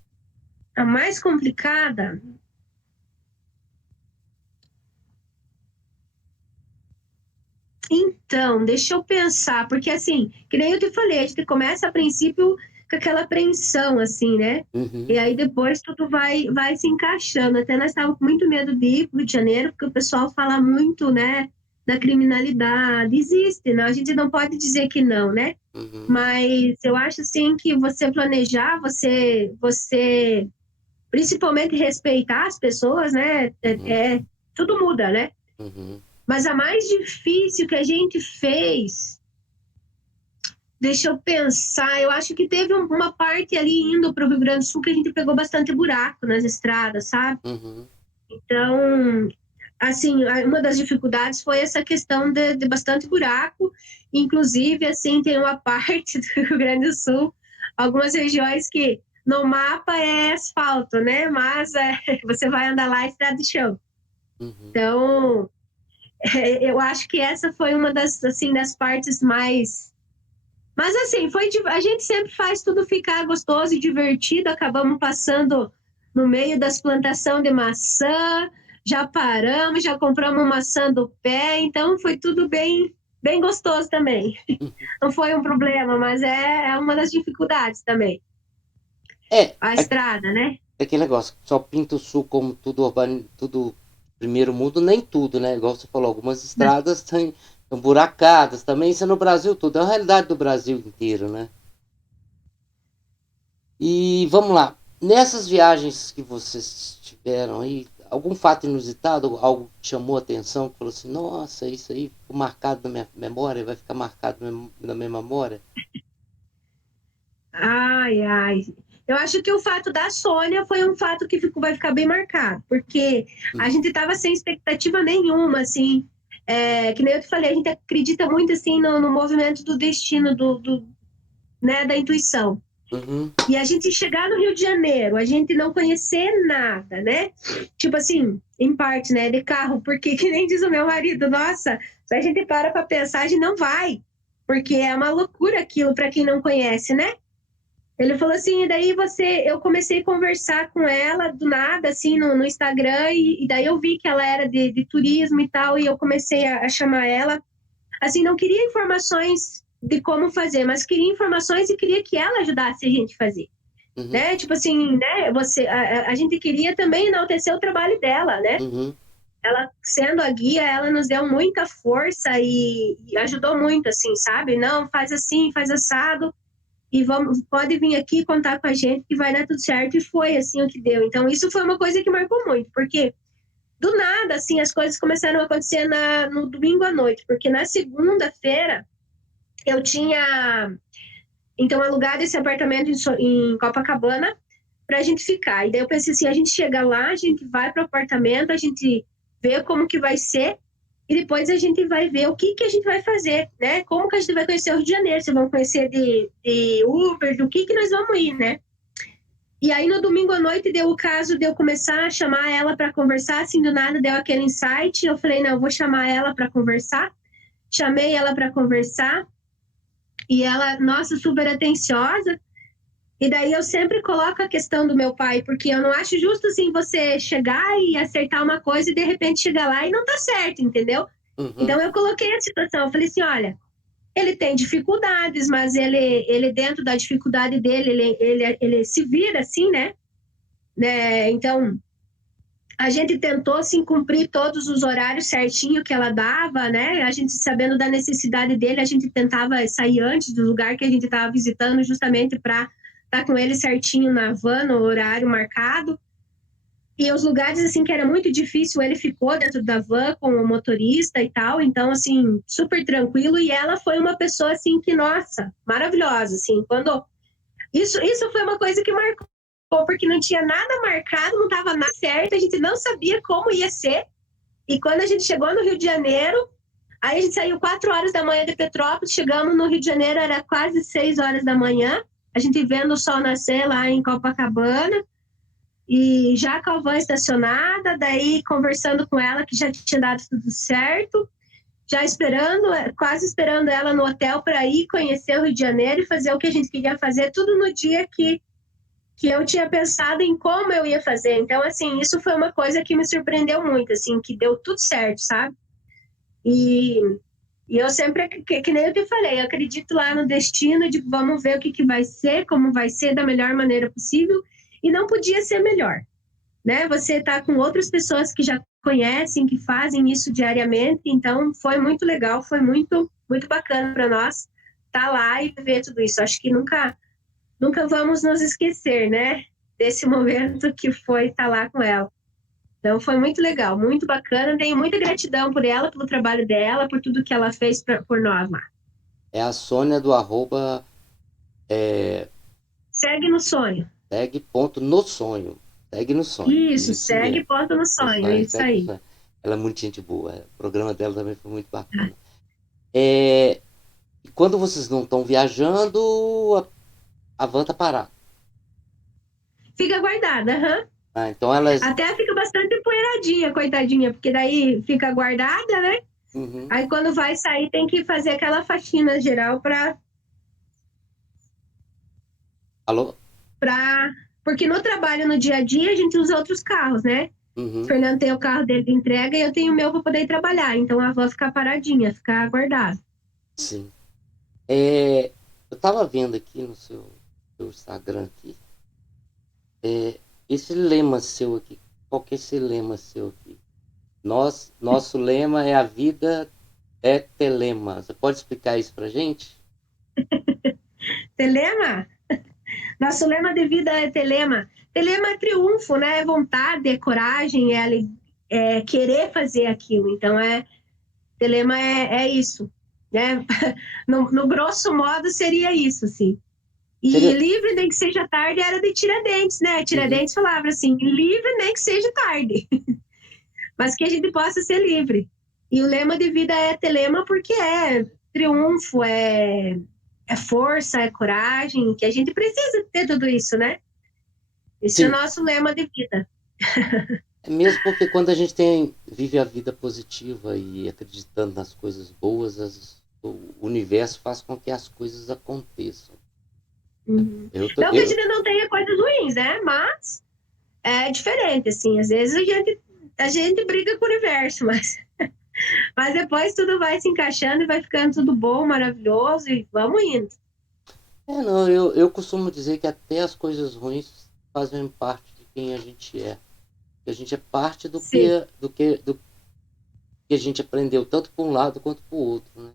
A mais complicada, então, deixa eu pensar, porque assim, que nem eu te falei, a gente começa a princípio com aquela apreensão, assim, né? Uhum, E aí depois tudo vai se encaixando. Até nós estávamos com muito medo de ir para o Rio de Janeiro, porque o pessoal fala muito, né, da criminalidade. Existe, né? A gente não pode dizer que não, né? uhum, Mas eu acho assim que você planejar, você principalmente respeitar as pessoas, né? uhum, Tudo muda, né? uhum. Mas a mais difícil que a gente fez, deixa eu pensar, eu acho que teve uma parte ali indo para o Rio Grande do Sul que a gente pegou bastante buraco nas estradas, sabe? Uhum, Então, assim, uma das dificuldades foi essa questão de bastante buraco. Inclusive, assim, tem uma parte do Rio Grande do Sul, algumas regiões que no mapa é asfalto, né? Mas você vai andar lá e estrada de chão. uhum. Então, Eu acho que essa foi uma das, assim, das partes mais... Mas assim, a gente sempre faz tudo ficar gostoso e divertido, acabamos passando no meio das plantações de maçã, já paramos, já compramos maçã do pé, então foi tudo bem, bem gostoso também. Não foi um problema, mas é uma das dificuldades também. É, A estrada, né? é aquele negócio, só pinta o sul como tudo urbano, tudo primeiro mundo, nem tudo, né? Igual você falou, algumas estradas estão buracadas também, isso é no Brasil tudo, é a realidade do Brasil inteiro, né? E vamos lá, nessas viagens que vocês tiveram aí, algum fato inusitado, algo que chamou a atenção, que falou assim, nossa, isso aí ficou marcado na minha memória, vai ficar marcado na minha memória? Ai, ai. Eu acho que o fato da Sônia foi um fato que vai ficar bem marcado, porque a Hum. gente estava sem expectativa nenhuma, assim. Que nem eu te falei, a gente acredita muito assim no movimento do destino, né, da intuição. Uhum, E a gente chegar no Rio de Janeiro, a gente não conhecer nada, né? Tipo assim, em parte, né, de carro, porque que nem diz o meu marido, nossa, se a gente para pensar, a gente não vai, porque é uma loucura aquilo para quem não conhece, né? Ele falou assim, e daí eu comecei a conversar com ela do nada, assim, no Instagram, e daí eu vi que ela era de turismo e tal, e eu comecei a chamar ela. Assim, não queria informações de como fazer, mas queria informações e queria que ela ajudasse a gente a fazer, uhum, né? Tipo assim, né? A gente queria também enaltecer o trabalho dela, né? uhum, Ela sendo a guia, ela nos deu muita força e ajudou muito, assim, sabe? Não, faz assim, faz assado e pode vir aqui contar com a gente que vai dar tudo certo. E foi assim o que deu. Então, isso foi uma coisa que marcou muito, porque do nada, assim, as coisas começaram a acontecer no domingo à noite, porque na segunda-feira eu tinha, então, alugado esse apartamento em Copacabana para a gente ficar. E daí eu pensei assim, a gente chega lá, a gente vai para o apartamento, a gente vê como que vai ser, e depois a gente vai ver o que que a gente vai fazer, né? Como que a gente vai conhecer o Rio de Janeiro, se vamos conhecer de Uber, do que nós vamos ir, né? E aí no domingo à noite deu o caso de eu começar a chamar ela para conversar, assim do nada deu aquele insight, eu falei, não, eu vou chamar ela para conversar. Chamei ela para conversar e ela, nossa, super atenciosa. E daí eu sempre coloco a questão do meu pai, porque eu não acho justo assim você chegar e acertar uma coisa e de repente chegar lá e não tá certo, entendeu? uhum, Então eu coloquei a situação, eu falei assim, olha, ele tem dificuldades, mas ele dentro da dificuldade dele, ele se vira assim, né? Então, a gente tentou assim cumprir todos os horários certinho que ela dava, né? A gente sabendo da necessidade dele, a gente tentava sair antes do lugar que a gente estava visitando, justamente para estar com ele certinho na van, no horário marcado. E os lugares assim que era muito difícil, ele ficou dentro da van com o motorista e tal, então assim, super tranquilo. E ela foi uma pessoa assim que, nossa, maravilhosa, assim, quando isso foi uma coisa que marcou, porque não tinha nada marcado, não estava nada certo, a gente não sabia como ia ser. E quando a gente chegou no Rio de Janeiro, aí a gente saiu 4 horas da manhã de Petrópolis, chegamos no Rio de Janeiro, era quase 6 horas da manhã, a gente vendo o sol nascer lá em Copacabana, e já com a van estacionada, daí conversando com ela que já tinha dado tudo certo, já esperando, quase esperando ela no hotel para ir conhecer o Rio de Janeiro e fazer o que a gente queria fazer, tudo no dia que eu tinha pensado em como eu ia fazer. Então, assim, isso foi uma coisa que me surpreendeu muito, assim, que deu tudo certo, sabe? E, e eu sempre, que nem eu te falei, eu acredito lá no destino de vamos ver o que vai ser, como vai ser da melhor maneira possível, e não podia ser melhor, né? Você tá com outras pessoas que já conhecem, que fazem isso diariamente, então foi muito legal, foi muito, muito bacana para nós estar tá lá e ver tudo isso. Acho que nunca vamos nos esquecer, né? Desse momento que foi estar lá com ela. Então foi muito legal, muito bacana. Tenho muita gratidão por ela, pelo trabalho dela, por tudo que ela fez por nós lá. é a Sônia do arroba Segue no sonho. segue ponto no sonho. Segue no sonho. Isso, Isso segue mesmo. ponto no No sonho, sonho, isso segue no aí. sonho. Ela é muito gente boa. O programa dela também foi muito bacana. É, e quando vocês não estão viajando, a van tá parada. Fica guardada, aham. Ah, então ela. Até fica bastante empoeiradinha, coitadinha, porque daí fica guardada, né? Uhum. Aí quando vai sair tem que fazer aquela faxina geral Alô? para porque no trabalho, no dia a dia, a gente usa outros carros, né? O Uhum. Fernando tem o carro dele de entrega e eu tenho o meu para poder ir trabalhar. Então a van ficar paradinha, ficar guardada. Sim. É, eu tava vendo aqui no seu Instagram aqui, esse lema seu aqui. Qual que é esse lema seu aqui? Nosso lema é a vida é telema. Você pode explicar isso pra gente? Telema? Nosso lema de vida é telema. Telema é triunfo, né? É vontade, é coragem, é querer fazer aquilo. Então, telema é isso, né? No grosso modo, seria isso, sim. E Seria. livre, nem que seja tarde, era de Tiradentes, né? Uhum. Tiradentes falava assim, livre, nem que seja tarde, mas que a gente possa ser livre. E o lema de vida é telema porque é triunfo, é força, é coragem, que a gente precisa ter tudo isso, né? Esse é o Sim. nosso lema de vida. É mesmo porque quando a gente vive a vida positiva e acreditando nas coisas boas, o universo faz com que as coisas aconteçam. Uhum. Eu, tô, Não que a eu, gente não tenha coisas ruins, né? Mas é diferente, assim. Às vezes a gente briga com o universo, mas depois tudo vai se encaixando e vai ficando tudo bom, maravilhoso e vamos indo. não, eu costumo dizer que até as coisas ruins fazem parte de quem a gente é. Que a gente é parte Sim, do que a gente aprendeu, tanto para um lado quanto para o outro, né?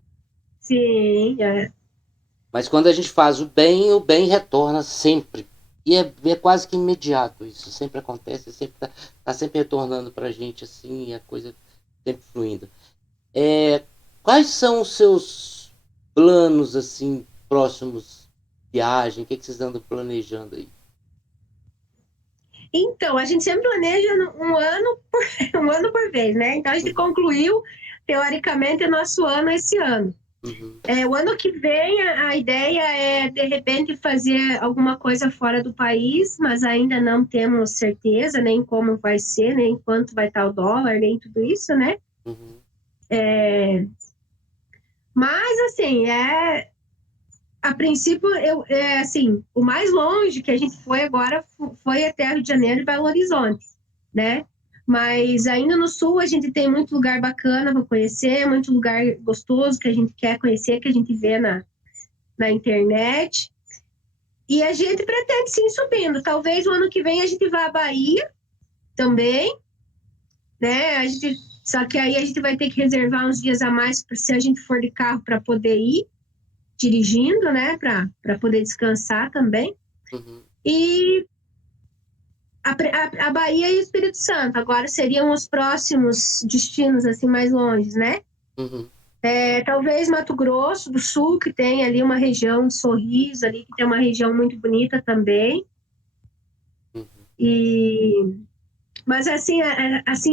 sim. Mas quando a gente faz o bem retorna sempre. E é quase que imediato isso. Sempre acontece, sempre tá sempre retornando para a gente assim, e a coisa sempre fluindo. É, quais são os seus planos assim próximos? Viagem, o que vocês andam planejando aí? Então, a gente sempre planeja um ano por, um ano por vez, né? Então, a gente Uhum, concluiu, teoricamente, o nosso ano esse ano. uhum, O ano que vem, a ideia é, de repente, fazer alguma coisa fora do país, mas ainda não temos certeza nem como vai ser, nem quanto vai estar o dólar, nem tudo isso, né? uhum, Mas, assim, a princípio, assim, o mais longe que a gente foi agora foi até Rio de Janeiro e Belo Horizonte, né? Mas ainda no sul a gente tem muito lugar bacana para conhecer, muito lugar gostoso que a gente quer conhecer, que a gente vê na internet. E a gente pretende sim subindo. Talvez o ano que vem a gente vá à Bahia também, né? Só que aí a gente vai ter que reservar uns dias a mais se a gente for de carro para poder ir dirigindo, né? Para poder descansar também. uhum, E a Bahia e o Espírito Santo agora seriam os próximos destinos assim mais longe, né? uhum, Talvez Mato Grosso do Sul, que tem ali uma região de Sorriso ali, que tem uma região muito bonita também. uhum. E mas assim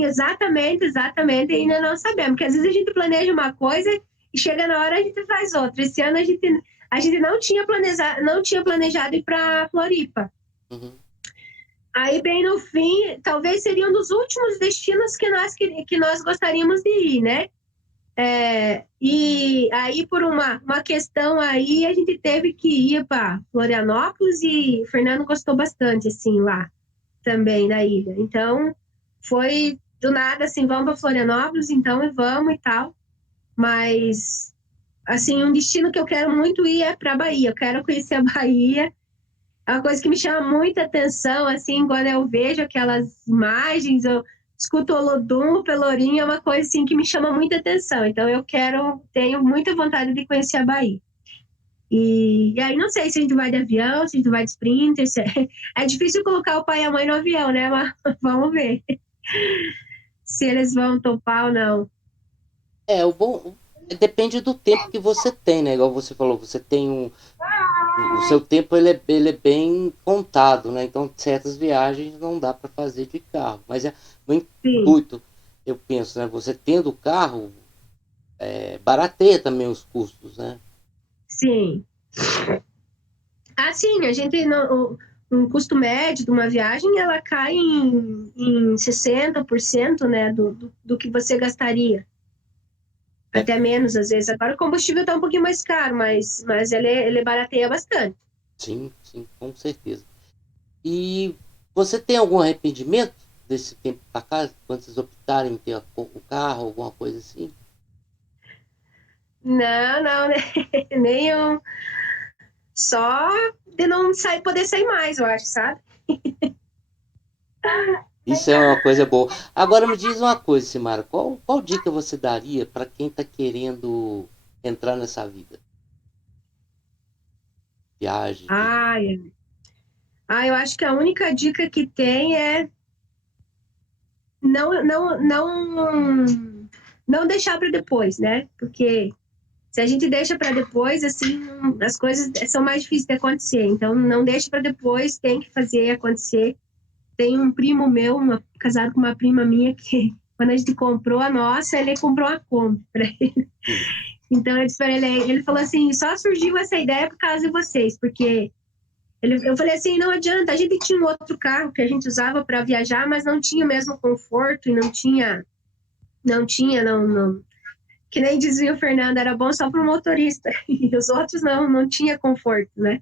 exatamente ainda não sabemos, porque às vezes a gente planeja uma coisa e chega na hora a gente faz outra. Esse ano a gente não tinha planejado ir para Floripa. Uhum. Aí, bem no fim, talvez seria um dos últimos destinos que nós gostaríamos de ir, né? E aí, por uma questão aí, a gente teve que ir para Florianópolis e o Fernando gostou bastante, assim, lá também, na ilha. Então, foi do nada, assim, vamos para Florianópolis, então, e vamos e tal. Mas, assim, um destino que eu quero muito ir é para a Bahia. Eu quero conhecer a Bahia. É uma coisa que me chama muita atenção, assim, quando eu vejo aquelas imagens, eu escuto o Olodum, o Pelourinho, é uma coisa, assim, que me chama muita atenção. Então, tenho muita vontade de conhecer a Bahia. E aí, não sei se a gente vai de avião, se a gente vai de Sprinter, é difícil colocar o pai e a mãe no avião, né? Mas vamos ver se eles vão topar ou não. O bom depende do tempo que você tem, né? Igual você falou, você tem o seu tempo ele é bem contado, né? Então certas viagens não dá para fazer de carro, mas o Sim, intuito, eu penso, né? Você tendo o carro, barateia também os custos, né? sim. Assim, a gente, um custo médio de uma viagem, ela cai em 60%, né, do que você gastaria. Até menos, às vezes. Agora o combustível está um pouquinho mais caro, mas ele barateia bastante. Sim, sim, com certeza. E você tem algum arrependimento desse tempo para cá, quando vocês optarem em ter o carro, alguma coisa assim? Não, não, né? Nenhum. Só de não sair, poder sair mais, eu acho, sabe? Isso é uma coisa boa. Agora me diz uma coisa, Simara, qual dica você daria para quem está querendo entrar nessa vida? Viagem, de... Ai, eu acho que a única dica que tem é não deixar para depois, né? Porque se a gente deixa para depois, assim, as coisas são mais difíceis de acontecer. Então, não deixa para depois, tem que fazer acontecer. Tem um primo meu, casado com uma prima minha, que quando a gente comprou a nossa, ele comprou a Kombi para ele. Então, eu disse para ele falou assim, só surgiu essa ideia por causa de vocês, porque eu falei assim, não adianta, a gente tinha um outro carro que a gente usava para viajar, mas não tinha o mesmo conforto e não, que nem dizia o Fernando, era bom só para o motorista, e os outros não tinha conforto, né?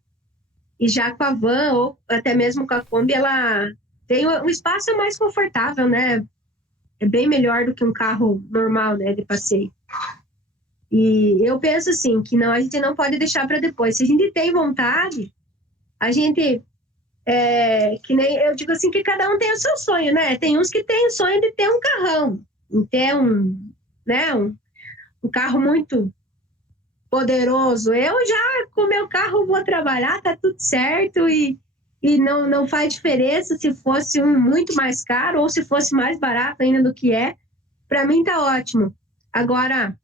E já com a van, ou até mesmo com a Kombi, ela tem um espaço mais confortável, né? É bem melhor do que um carro normal, né, de passeio. E eu penso assim, que não, a gente não pode deixar para depois. Se a gente tem vontade, a gente que nem eu digo assim que cada um tem o seu sonho, né? Tem uns que têm o sonho de ter um carrão, de ter né, um carro muito poderoso. Eu já com meu carro vou trabalhar, tá tudo certo e não faz diferença se fosse um muito mais caro ou se fosse mais barato ainda do que é. Para mim tá ótimo. Agora,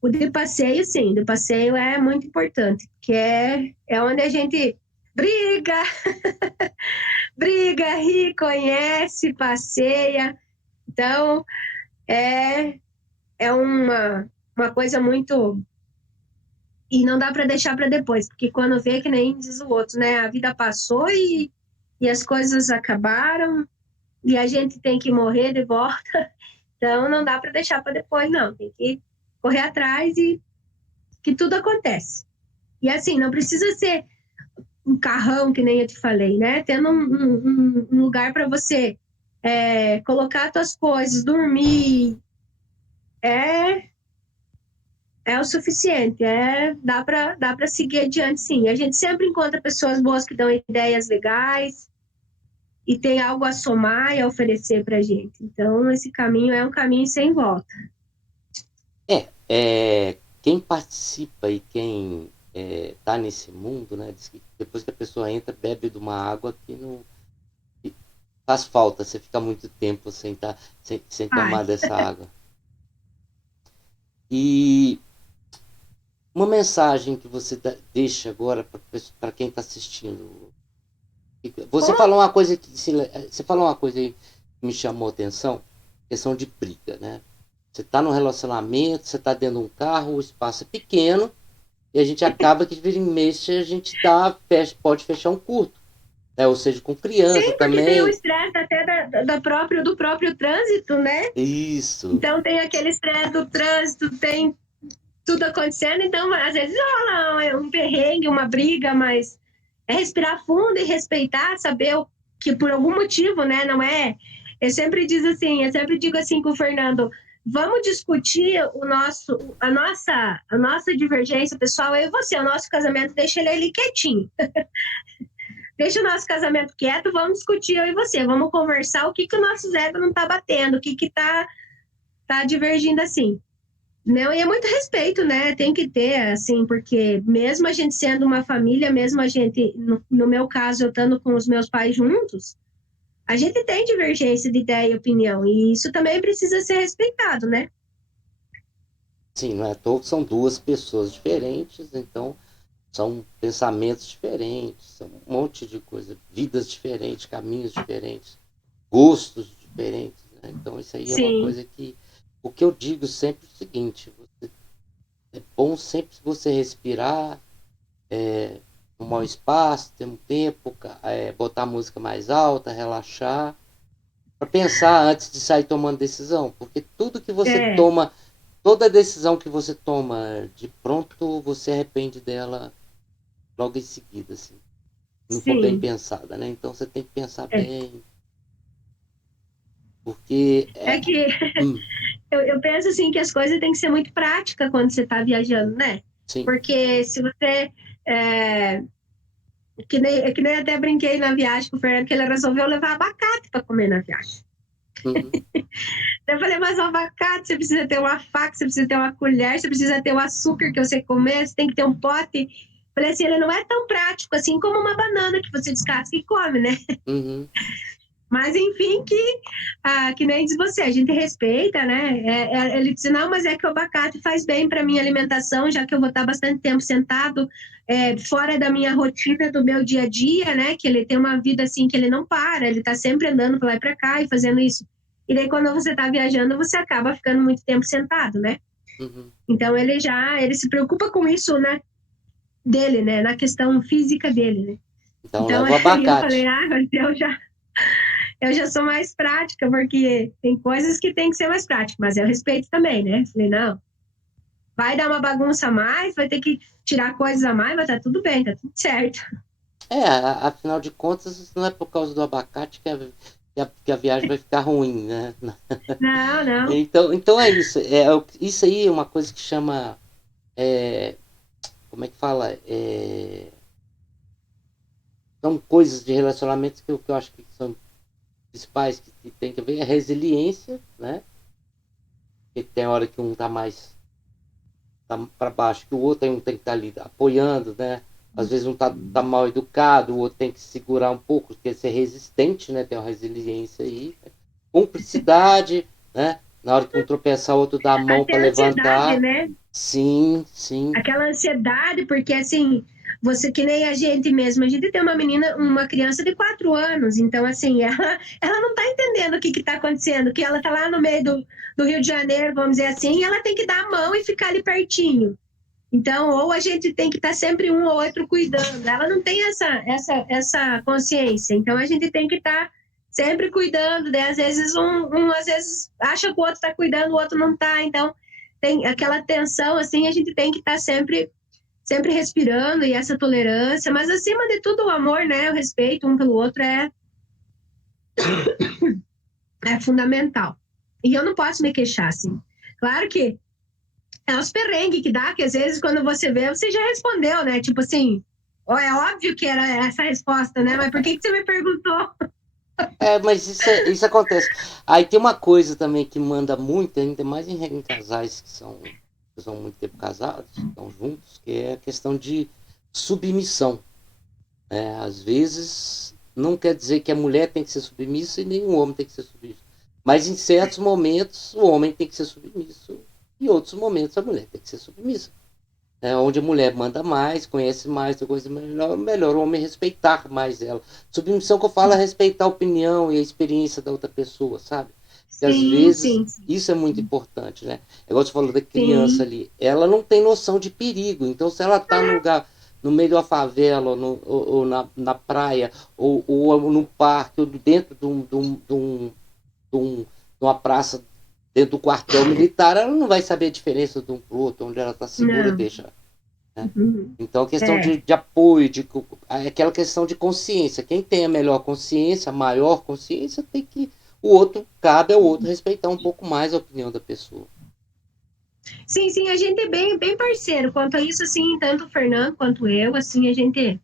o de passeio, sim, de passeio é muito importante, que é onde a gente briga, briga, ri, conhece, passeia. Então, é, é uma coisa muito. E não dá para deixar para depois, porque quando vê, que nem diz o outro, né? A vida passou e as coisas acabaram e a gente tem que morrer de volta. Então, não dá para deixar para depois, não. Tem que correr atrás e que tudo acontece. E assim, não precisa ser um carrão, que nem eu te falei, né? Tendo um lugar para você colocar suas coisas, dormir, é, é o suficiente. Dá para seguir adiante, sim. A gente sempre encontra pessoas boas que dão ideias legais e tem algo a somar e a oferecer para a gente. Então, esse caminho é um caminho sem volta. Quem participa e quem está nesse mundo, né, diz que depois que a pessoa entra, bebe de uma água que não que faz falta, você fica muito tempo sem Ai, tomar dessa água. E uma mensagem que você deixa agora para quem está assistindo. Você como? falou uma coisa você falou uma coisa aí que me chamou a atenção, questão de briga, né? Você está num relacionamento, você está dentro de um carro, o espaço é pequeno, e a gente acaba que de vez em mês a gente pode fechar um curto, né? Ou seja, com criança Sim, porque tem o também. estresse até do próprio trânsito, né? Isso. Então tem aquele estresse do trânsito, tem tudo acontecendo, então às vezes rola um perrengue, uma briga, mas é respirar fundo e respeitar, saber que por algum motivo, né, não é. Eu sempre digo assim com o Fernando, vamos discutir a nossa divergência pessoal, eu e você, o nosso casamento, deixa ele ali quietinho. Deixa o nosso casamento quieto, vamos discutir eu e você, vamos conversar o que o nosso ego não tá batendo, o que tá divergindo assim. Não, e é muito respeito, né? Tem que ter, assim, porque mesmo a gente sendo uma família, mesmo a gente, no meu caso, eu estando com os meus pais juntos, a gente tem divergência de ideia e opinião, e isso também precisa ser respeitado, né? Sim, não é à toa que são duas pessoas diferentes, então são pensamentos diferentes, são um monte de coisa, vidas diferentes, caminhos diferentes, gostos diferentes, né? Então isso aí é uma Sim, coisa que o que eu digo sempre é o seguinte, é bom sempre você respirar, no mau espaço, ter um tempo, botar a música mais alta, relaxar, para pensar antes de sair tomando decisão, porque tudo que você é, toma toda decisão que você toma de pronto, você arrepende dela logo em seguida, assim. Não for bem Sim, pensada, né? Então você tem que pensar é. bem, porque É que hum, eu penso assim que as coisas têm que ser muito práticas quando você está viajando, né? sim. Porque se você. É, que nem até brinquei na viagem com o Fernando, que ele resolveu levar abacate para comer na viagem. Uhum, Eu falei, mas o abacate, você precisa ter uma faca, você precisa ter uma colher, você precisa ter o açúcar que você comer, você tem que ter um pote. Falei assim, ele não é tão prático assim como uma banana que você descasca e come, né? uhum. Mas enfim, que nem diz você, a gente respeita, né? Ele disse, não, mas é que o abacate faz bem para minha alimentação, já que eu vou estar bastante tempo sentado, fora da minha rotina, do meu dia a dia, né? Que ele tem uma vida assim que ele não para, ele está sempre andando para lá e para cá e fazendo isso. E daí quando você está viajando, você acaba ficando muito tempo sentado, né? Uhum. Então ele se preocupa com isso, né? Dele, né? Na questão física dele, né? Então Então leva o aí eu falei, abacate. mas eu já sou mais prática, porque tem coisas que tem que ser mais prática, mas eu respeito também, né? Falei, não, vai dar uma bagunça a mais, vai ter que tirar coisas a mais, mas tá tudo bem, tá tudo certo. Afinal de contas, não é por causa do abacate que a viagem vai ficar ruim, né? Não, não. Então é isso. Isso aí é uma coisa que chama. é, Como é que fala? São coisas de relacionamentos que eu acho que são principais que tem que ver. É resiliência, né? Porque tem hora que um tá mais para baixo que o outro, aí um tem que estar ali apoiando, né? Às vezes um tá mal educado, o outro tem que segurar um pouco, porque ser resistente, né? Tem uma resiliência aí. Cumplicidade, né? Na hora que um tropeçar, o outro dá a mão Até para a ansiedade, levantar. né? Sim, sim. Aquela ansiedade, porque assim, você que nem a gente mesmo, a gente tem uma menina, uma criança de 4 anos, então assim, ela não tá entendendo o que tá acontecendo, que ela tá lá no meio do Rio de Janeiro, vamos dizer assim, e ela tem que dar a mão e ficar ali pertinho. Então, ou a gente tem que estar sempre um ou outro cuidando. Ela não tem essa consciência. Então, a gente tem que estar sempre cuidando. Daí, às vezes, às vezes acha que o outro está cuidando, o outro não está. Então, tem aquela tensão, assim, a gente tem que estar sempre respirando e essa tolerância. Mas, acima de tudo, o amor, né? O respeito um pelo outro é fundamental. E eu não posso me queixar, assim. Claro que é os perrengues que dá, que às vezes quando você vê, você já respondeu, né? Tipo assim, ó, é óbvio que era essa a resposta, né? Mas por que você me perguntou? Mas isso acontece. Aí tem uma coisa também que manda muito, ainda mais em casais que são muito tempo casados, estão juntos, que é a questão de submissão. Às vezes, não quer dizer que a mulher tem que ser submissa e nem o homem tem que ser submisso. Mas em certos momentos, o homem tem que ser submisso e em outros momentos a mulher tem que ser submissa. Onde a mulher manda mais, conhece mais, tem coisa melhor o homem respeitar mais ela. Submissão que eu falo é respeitar a opinião e a experiência da outra pessoa, sabe? Porque às Sim, vezes sim, isso é muito importante, né? É igual você falou da criança sim. ali, ela não tem noção de perigo. Então, se ela tá no lugar, no meio de uma favela, ou na praia, ou no parque, ou dentro de uma praça, dentro do quartel militar, ela não vai saber a diferença de um pro outro, onde ela está segura, Não. deixa, né? Uhum. Então, a questão É. de apoio, aquela questão de consciência. Quem tem a melhor consciência, a maior consciência, tem que. Cabe ao outro respeitar um pouco mais a opinião da pessoa. Sim, sim, a gente é bem parceiro. Quanto a isso, assim, tanto o Fernando quanto eu, assim, a gente.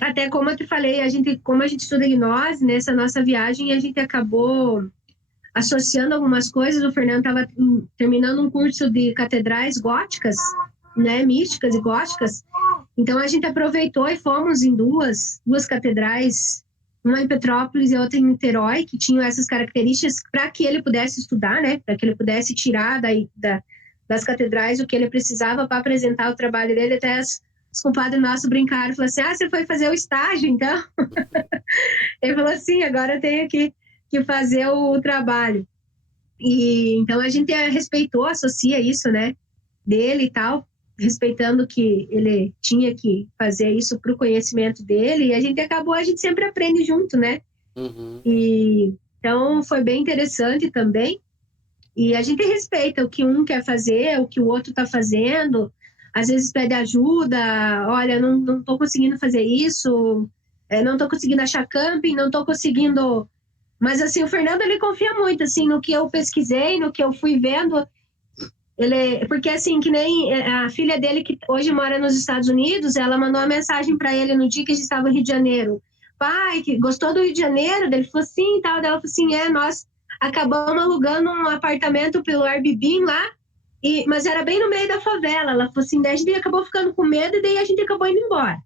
Até como eu te falei, como a gente estuda gnose, nessa nossa viagem, a gente acabou associando algumas coisas. O Fernando estava terminando um curso de catedrais góticas, né, místicas e góticas. Então a gente aproveitou e fomos em duas catedrais, uma em Petrópolis e outra em Niterói, que tinham essas características para que ele pudesse estudar, né, para que ele pudesse tirar das catedrais o que ele precisava para apresentar o trabalho dele. Até os compadres nossos brincaram e falaram assim: ah, você foi fazer o estágio, então? Ele falou assim: agora eu tenho que fazer o trabalho. E então a gente respeitou, associa isso, né, dele e tal, respeitando que ele tinha que fazer isso para o conhecimento dele, e a gente sempre aprende junto, né? Uhum. E então foi bem interessante também. E a gente respeita o que um quer fazer, o que o outro está fazendo. Às vezes pede ajuda, olha, não estou conseguindo fazer isso, não estou conseguindo achar camping, não estou conseguindo... Mas, assim, o Fernando, ele confia muito, assim, no que eu pesquisei, no que eu fui vendo. Porque, assim, que nem a filha dele, que hoje mora nos Estados Unidos, ela mandou uma mensagem para ele no dia que a gente estava no Rio de Janeiro. Pai, que gostou do Rio de Janeiro? Ele falou sim, tal. Ela falou assim, nós acabamos alugando um apartamento pelo Airbnb lá, mas era bem no meio da favela. Ela falou assim, daí a gente acabou ficando com medo e daí a gente acabou indo embora.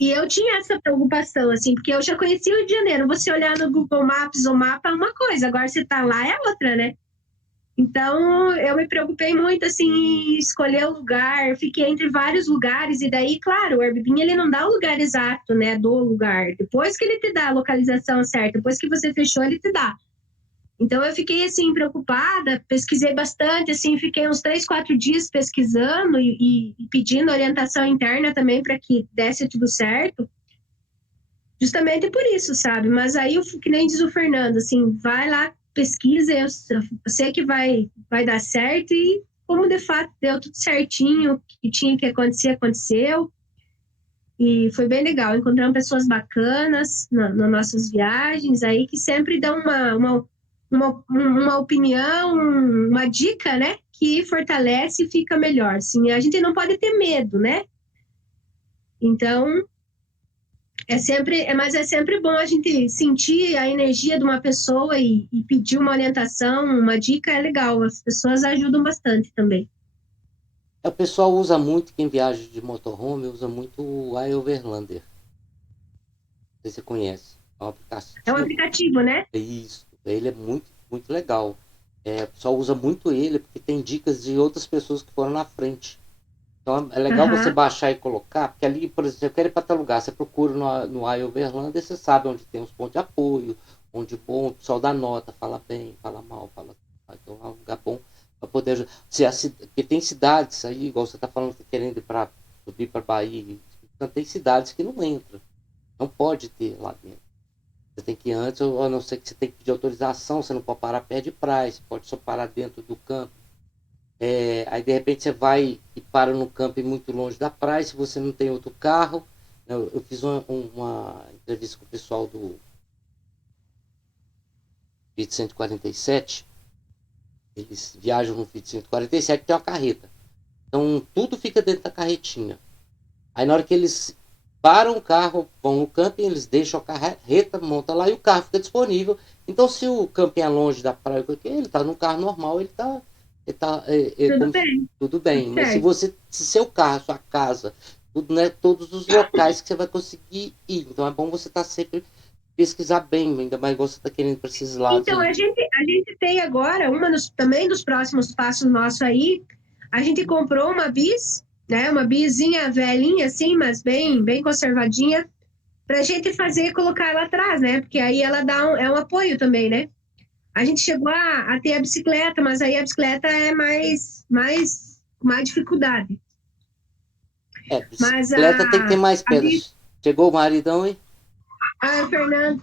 E eu tinha essa preocupação, assim, porque eu já conhecia o Rio de Janeiro. Você olhar no Google Maps, o mapa é uma coisa, agora você tá lá é outra, né? Então, eu me preocupei muito, assim, em escolher o lugar. Fiquei entre vários lugares. E daí, claro, o Airbnb, ele não dá o lugar exato, né, do lugar. Depois que ele te dá a localização certa, depois que você fechou, ele te dá. Então, eu fiquei, assim, preocupada. Pesquisei bastante, assim, fiquei uns 3, 4 dias pesquisando e pedindo orientação interna também para que desse tudo certo. Justamente por isso, sabe? Mas aí, que nem diz o Fernando, assim, vai lá, pesquisa, eu sei que vai dar certo e como de fato deu tudo certinho, o que tinha que acontecer, aconteceu. E foi bem legal, encontramos pessoas bacanas nas nossas viagens aí, que sempre dão uma opinião, uma dica, né? Que fortalece e fica melhor. Assim, a gente não pode ter medo, né? Então, mas é sempre bom a gente sentir a energia de uma pessoa e pedir uma orientação, uma dica é legal. As pessoas ajudam bastante também. O pessoal usa muito, quem viaja de motorhome, usa muito o iOverlander. Não sei se você conhece. É um É um aplicativo. aplicativo, né? Isso. Ele é muito, muito legal. O pessoal usa muito ele porque tem dicas de outras pessoas que foram na frente. Então é legal você Aham. baixar e colocar, porque ali, por exemplo, eu quero ir para tal lugar, você procura no iOverlander, você sabe onde tem os pontos de apoio, onde bom, o pessoal dá nota, fala bem, fala mal, fala. Então é um lugar bom para poder. Porque tem cidades aí, igual você está falando, que tá querendo ir para subir para Bahia, então tem cidades que não entram. Não pode ter lá dentro. Você tem que ir antes, ou a não ser que você tem que pedir autorização, você não pode parar perto de praia, você pode só parar dentro do campo. Aí de repente você vai e para no camping muito longe da praia, se você não tem outro carro. Eu fiz uma entrevista com o pessoal do Fit 147, eles viajam no Fit 147, tem uma carreta. Então tudo fica dentro da carretinha. Aí na hora que eles param o carro, vão no camping, eles deixam a carreta, monta lá e o carro fica disponível. Então se o camping é longe da praia, ele está no carro normal, Tudo como bem, tudo tudo bem. Mas certo. se seu carro, sua casa, tudo, né, todos os locais que você vai conseguir ir. Então é bom você estar sempre pesquisar bem, ainda mais você está querendo para esses lados Então, aí. a gente tem agora, também dos próximos passos nossos aí, a gente comprou uma bis, né? Uma bizinha velhinha, assim, mas bem conservadinha, para a gente fazer e colocar ela atrás, né? Porque aí ela é um apoio também, né? A gente chegou a ter a bicicleta, mas aí a bicicleta é mais dificuldade. Mas Bicicleta tem que ter mais a bici, pedras. Chegou o maridão aí? Fernando,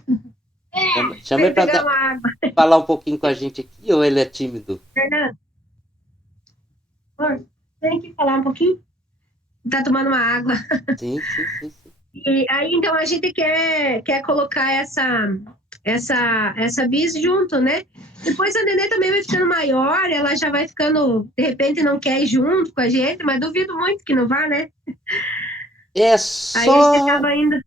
Chamei vem pegar para uma água. falar um pouquinho com a gente aqui, ou ele é tímido? Fernando, amor, vem aqui falar um pouquinho. Tá tomando uma água. Sim, sim, sim, sim. E aí, então, a gente quer colocar essa bis junto, né? Depois a Nenê também vai ficando maior, ela já vai ficando, de repente, não quer ir junto com a gente, mas duvido muito que não vá, né? É Aí a gente só. acaba indo.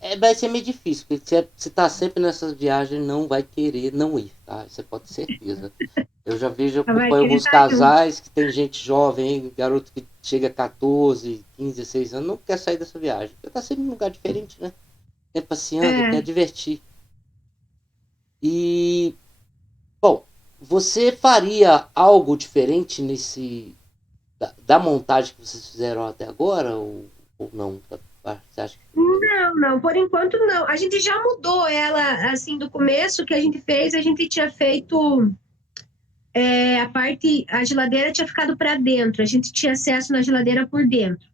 É, vai ser meio difícil, porque você tá sempre nessas viagens, não vai querer não ir, tá? Você pode ter certeza. Eu já vejo, Ela vai acompanho querer alguns estar junto. casais que tem gente jovem, hein, garoto que chega a 14, 15, 16 anos, não quer sair dessa viagem. Porque tá sempre em um lugar diferente, né? Quer passeando, quer É, divertir. E, bom, você faria algo diferente da montagem que vocês fizeram até agora, ou não? Você acha que não, por enquanto não. A gente já mudou ela, assim, do começo que a gente fez, a gente tinha feito a geladeira tinha ficado para dentro, a gente tinha acesso na geladeira por dentro.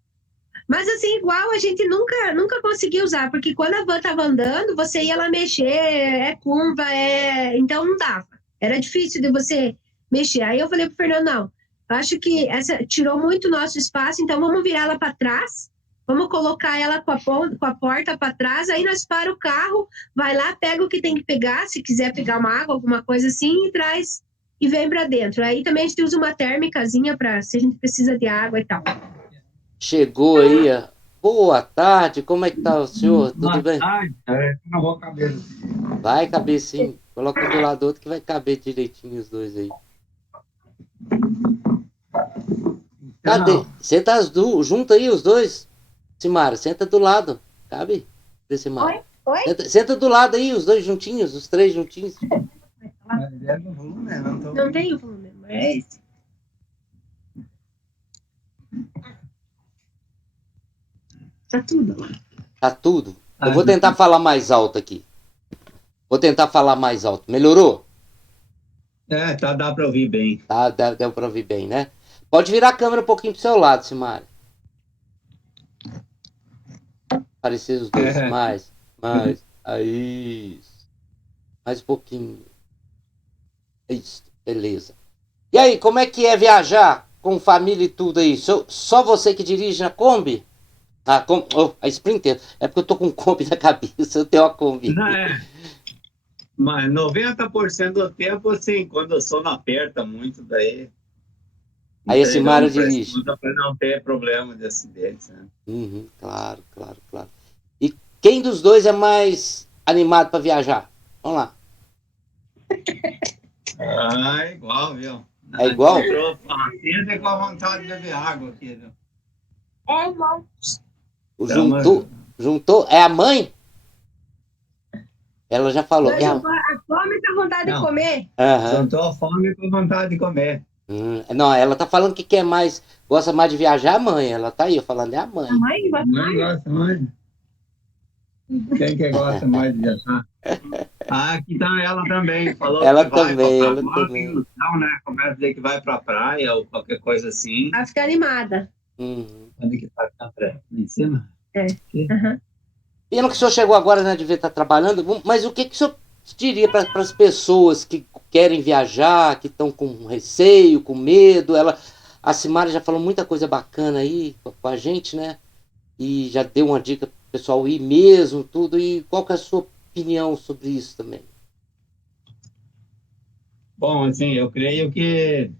Mas assim, igual a gente nunca conseguiu usar, porque quando a van tava andando, você ia lá mexer, curva, então não dava. Era difícil de você mexer. Aí eu falei pro Fernando, não, eu acho que essa tirou muito nosso espaço, então vamos virar ela para trás, vamos colocar ela com a porta para trás, aí nós para o carro, vai lá, pega o que tem que pegar, se quiser pegar uma água, alguma coisa assim, e traz e vem para dentro. Aí também a gente usa uma térmicazinha para se a gente precisa de água e tal. Chegou aí, boa tarde, como é que tá o senhor? Tudo Boa bem? tarde. Não vou caber. Vai caber sim, coloca um do lado do outro que vai caber direitinho os dois aí. Cadê? Senta junto aí os dois, Simara, senta do lado, cabe? Simara. Oi? Senta do lado aí, os dois juntinhos, os três juntinhos. Não tem o volume, mas é esse. Tá tudo lá. Tá tudo. Eu vou tentar falar mais alto aqui. Vou tentar falar mais alto. Melhorou? Dá para ouvir bem. Tá, deu pra ouvir bem, né? Pode virar a câmera um pouquinho pro seu lado, Simara. Parecer os dois. Mais. Aí. Mais um pouquinho. Isso, beleza. E aí, como é que é viajar com família e tudo aí? Só você que dirige a Kombi? A Sprinter. É porque eu tô com um Kombi na cabeça, eu tenho uma Kombi. Não, mas 90% do tempo, assim, quando o sono aperta muito, daí... Aí a Simara dirige. Para não ter problema de acidentes, né? Uhum, claro. E quem dos dois é mais animado para viajar? Vamos lá. Igual, viu? É igual? Entrou francesa com a vontade de beber água aqui, viu? É igual. Juntou. É a mãe? Ela já falou. Mas a fome tá vontade de comer. Juntou a fome com vontade de comer. Não, ela tá falando que quer mais, gosta mais de viajar, a mãe. Ela tá aí falando, é a mãe. A mãe gosta mais. Quem que gosta mais de viajar? Aqui tá ela também. Falou ela que vai também, pra ela praia, também. Não, né? Começa a dizer que vai pra praia ou qualquer coisa assim. Vai ficar animada. Onde que tá a praia? Em cima? Pelo que o senhor chegou agora, né, devia estar trabalhando, mas o que o senhor diria para as pessoas que querem viajar, que estão com receio, com medo? A Simara já falou muita coisa bacana aí com a gente, né? E já deu uma dica para o pessoal ir mesmo, tudo. E qual que é a sua opinião sobre isso também? Bom, assim, eu creio que...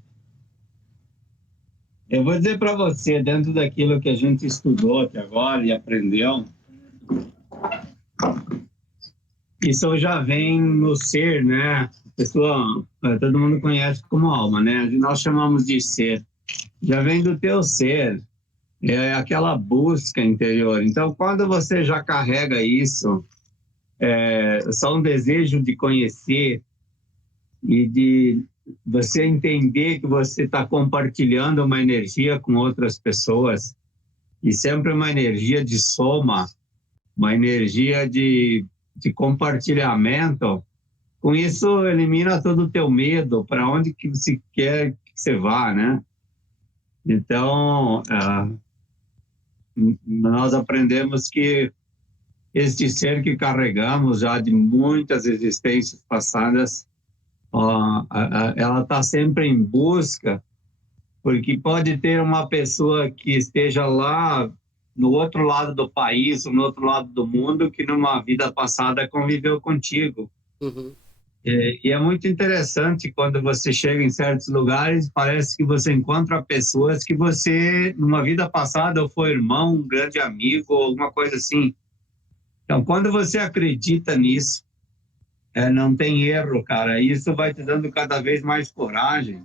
Eu vou dizer para você, dentro daquilo que a gente estudou até agora e aprendeu, isso já vem no ser, né? Pessoal, todo mundo conhece como alma, né? Nós chamamos de ser. Já vem do teu ser, é aquela busca interior. Então, quando você já carrega isso, só um desejo de conhecer e de você entender que você está compartilhando uma energia com outras pessoas, e sempre uma energia de soma, uma energia de compartilhamento. Com isso, elimina todo o teu medo, para onde que você quer que você vá, né? Então, nós aprendemos que este ser que carregamos já de muitas existências passadas, ela está sempre em busca, porque pode ter uma pessoa que esteja lá no outro lado do país, no outro lado do mundo, que numa vida passada conviveu contigo. E é muito interessante quando você chega em certos lugares, parece que você encontra pessoas que você, numa vida passada, ou foi irmão, um grande amigo, ou alguma coisa assim. Então, quando você acredita nisso, não tem erro, cara. Isso vai te dando cada vez mais coragem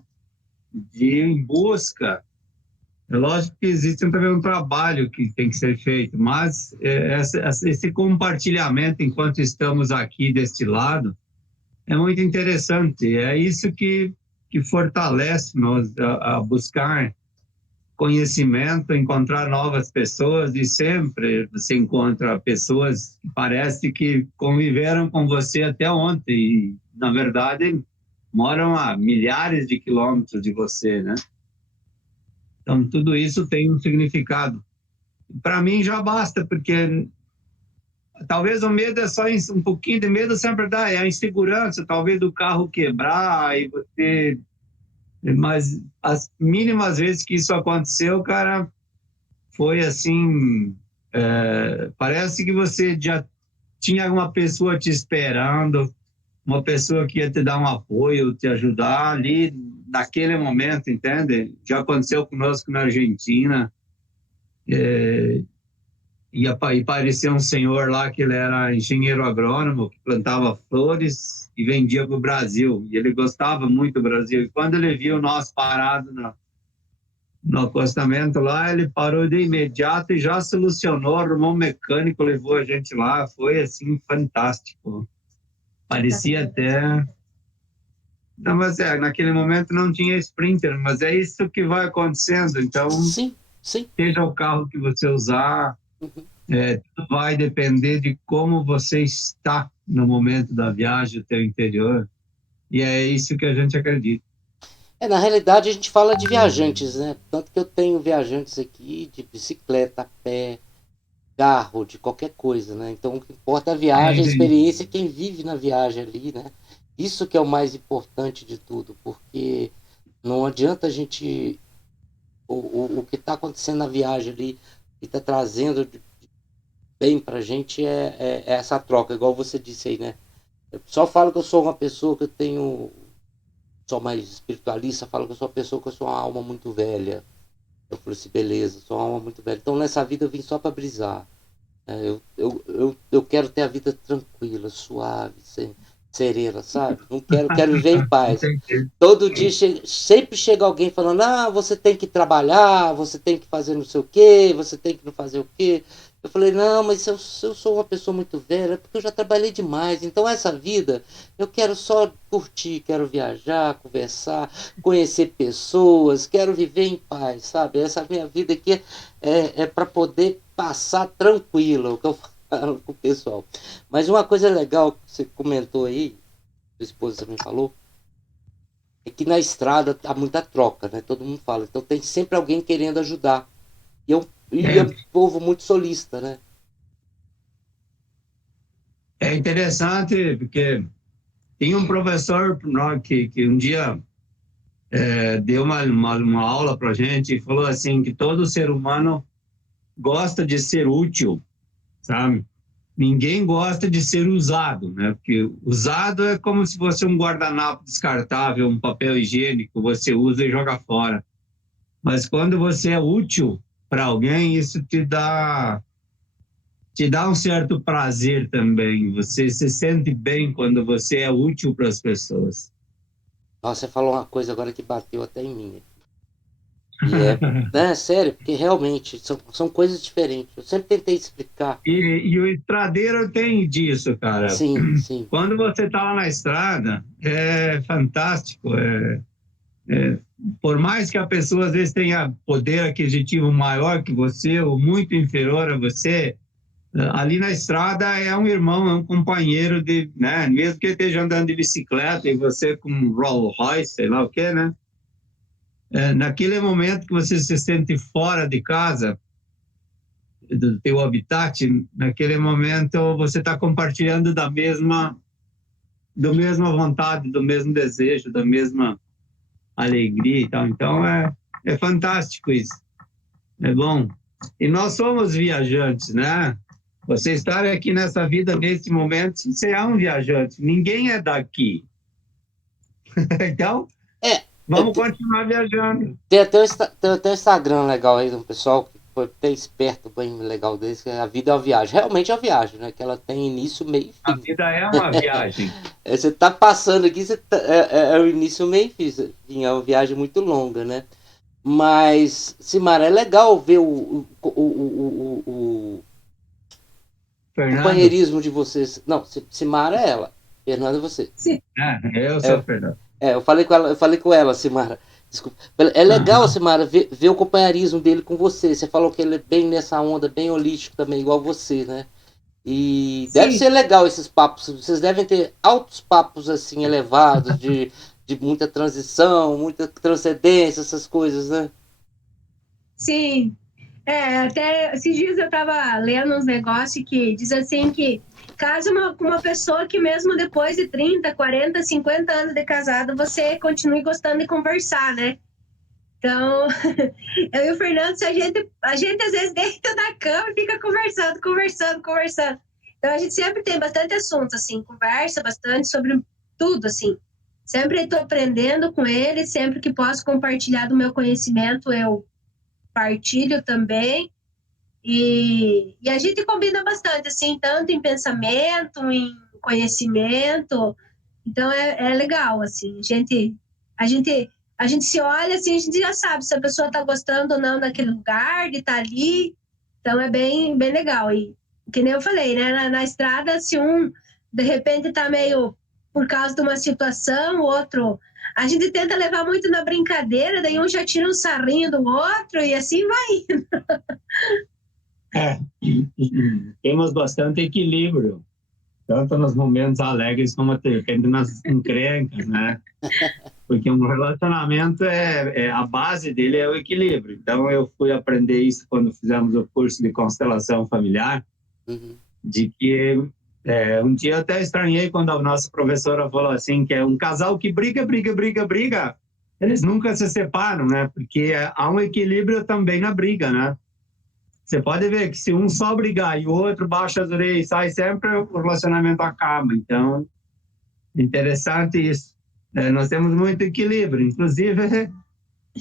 de ir em busca. É lógico que existe também um trabalho que tem que ser feito, mas esse compartilhamento enquanto estamos aqui deste lado é muito interessante. É isso que fortalece nós a buscar conhecimento, encontrar novas pessoas, e sempre você encontra pessoas que parece que conviveram com você até ontem e, na verdade, moram a milhares de quilômetros de você, né? Então, tudo isso tem um significado. Para mim já basta, porque talvez o medo é só um pouquinho de medo sempre dá, é a insegurança, talvez do carro quebrar e você... Mas as mínimas vezes que isso aconteceu, cara, foi assim, parece que você já tinha uma pessoa te esperando, uma pessoa que ia te dar um apoio, te ajudar ali naquele momento, entende? Já aconteceu conosco na Argentina, e apareceu um senhor lá que ele era engenheiro agrônomo, que plantava flores e vendia para o Brasil, e ele gostava muito do Brasil, e quando ele viu nós parados no acostamento lá, ele parou de imediato e já solucionou, arrumou um mecânico, levou a gente lá, foi assim, fantástico. Parecia até... Não, mas naquele momento não tinha Sprinter, mas é isso que vai acontecendo, então, Sim, sim. seja o carro que você usar, Uhum. tudo vai depender de como você está no momento da viagem até o interior, e é isso que a gente acredita. Na realidade a gente fala de viajantes, né? Tanto que eu tenho viajantes aqui de bicicleta, a pé, carro, de qualquer coisa, né? Então o que importa é a viagem, a experiência, quem vive na viagem ali, né? Isso que é o mais importante de tudo, porque não adianta a gente... O que está acontecendo na viagem ali, que está trazendo bem pra gente é essa troca, igual você disse aí, né? Eu só falo que eu sou uma pessoa que eu tenho... Sou mais espiritualista, falo que eu sou uma pessoa que eu sou uma alma muito velha. Eu falei assim, beleza, sou uma alma muito velha. Então nessa vida eu vim só para brisar. Eu quero ter a vida tranquila, suave, serena, sabe? Não quero viver em paz. Todo dia sempre chega alguém falando, você tem que trabalhar, você tem que fazer não sei o quê, você tem que não fazer o quê. Eu falei, não, mas eu sou uma pessoa muito velha, é porque eu já trabalhei demais. Então essa vida, eu quero só curtir, quero viajar, conversar, conhecer pessoas, quero viver em paz, sabe? Essa minha vida aqui é para poder passar tranquilo, o que eu falo com o pessoal. Mas uma coisa legal que você comentou aí, sua esposa também falou, é que na estrada há muita troca, né? Todo mundo fala. Então tem sempre alguém querendo ajudar. E é um povo muito solista, né? É interessante porque tinha um professor que um dia deu uma aula para a gente e falou assim que todo ser humano gosta de ser útil, sabe? Ninguém gosta de ser usado, né? Porque usado é como se fosse um guardanapo descartável, um papel higiênico, você usa e joga fora. Mas quando você é útil para alguém, isso te dá um certo prazer também. Você se sente bem quando você é útil para as pessoas. Nossa, você falou uma coisa agora que bateu até em mim. E sério, porque realmente são coisas diferentes. Eu sempre tentei explicar. E o estradeiro tem disso, cara. Sim, sim. Quando você está lá na estrada, é fantástico. Por mais que a pessoa às vezes tenha poder aquisitivo maior que você ou muito inferior a você, ali na estrada é um irmão, é um companheiro de, né? Mesmo que ele esteja andando de bicicleta e você com um Rolls Royce, sei lá o quê, né? Naquele momento que você se sente fora de casa, do teu habitat, naquele momento você está compartilhando do mesma vontade, do mesmo desejo, da mesma alegria e tal. Então é fantástico isso. É bom. E nós somos viajantes, né? Você estar aqui nessa vida, nesse momento, você é um viajante. Ninguém é daqui. Então, vamos continuar viajando. Tem até um Instagram legal aí do pessoal que foi até esperto, bem legal desse, que a vida é uma viagem. Realmente é uma viagem, né? Que ela tem início, meio e fim. A vida é uma viagem. Você tá passando aqui, é o início, meio e fim. É uma viagem muito longa, né? Mas, Simara, é legal ver o companheirismo de vocês. Não, Simara é ela. Fernanda é você. Sim. Eu sou Fernando. Eu falei com ela, Simara. Desculpa. É legal, Simara, ver o companheirismo dele com você. Você falou que ele é bem nessa onda, bem holístico também, igual você, né? E deve ser legal esses papos. Vocês devem ter altos papos assim, elevados, de muita transição, muita transcendência, essas coisas, né? Sim. Até esses dias eu estava lendo uns negócios que diz assim que casa com uma pessoa que mesmo depois de 30, 40, 50 anos de casado, você continue gostando de conversar, né? Então, eu e o Fernando, a gente às vezes deita na cama e fica conversando, conversando, conversando. Então, a gente sempre tem bastante assunto, assim, conversa bastante sobre tudo, assim. Sempre estou aprendendo com ele, sempre que posso compartilhar do meu conhecimento, eu partilho também. E a gente combina bastante, assim, tanto em pensamento, em conhecimento. Então é legal, assim. A gente, a gente se olha, assim, a gente já sabe se a pessoa está gostando ou não daquele lugar, de estar ali. Então é bem, bem legal. E que nem eu falei, né? Na estrada, se um de repente está meio por causa de uma situação, o outro. A gente tenta levar muito na brincadeira, daí um já tira um sarrinho do outro e assim vai. É, temos bastante equilíbrio, tanto nos momentos alegres como de repente nas encrencas, né? Porque um relacionamento a base dele é o equilíbrio. Então eu fui aprender isso quando fizemos o curso de constelação familiar, Uhum. de que um dia eu até estranhei quando a nossa professora falou assim que é um casal que briga, eles nunca se separam, né? Porque há um equilíbrio também na briga, né? Você pode ver que se um só brigar e o outro baixa as orelhas e sai sempre, o relacionamento acaba. Então, interessante isso. Nós temos muito equilíbrio, inclusive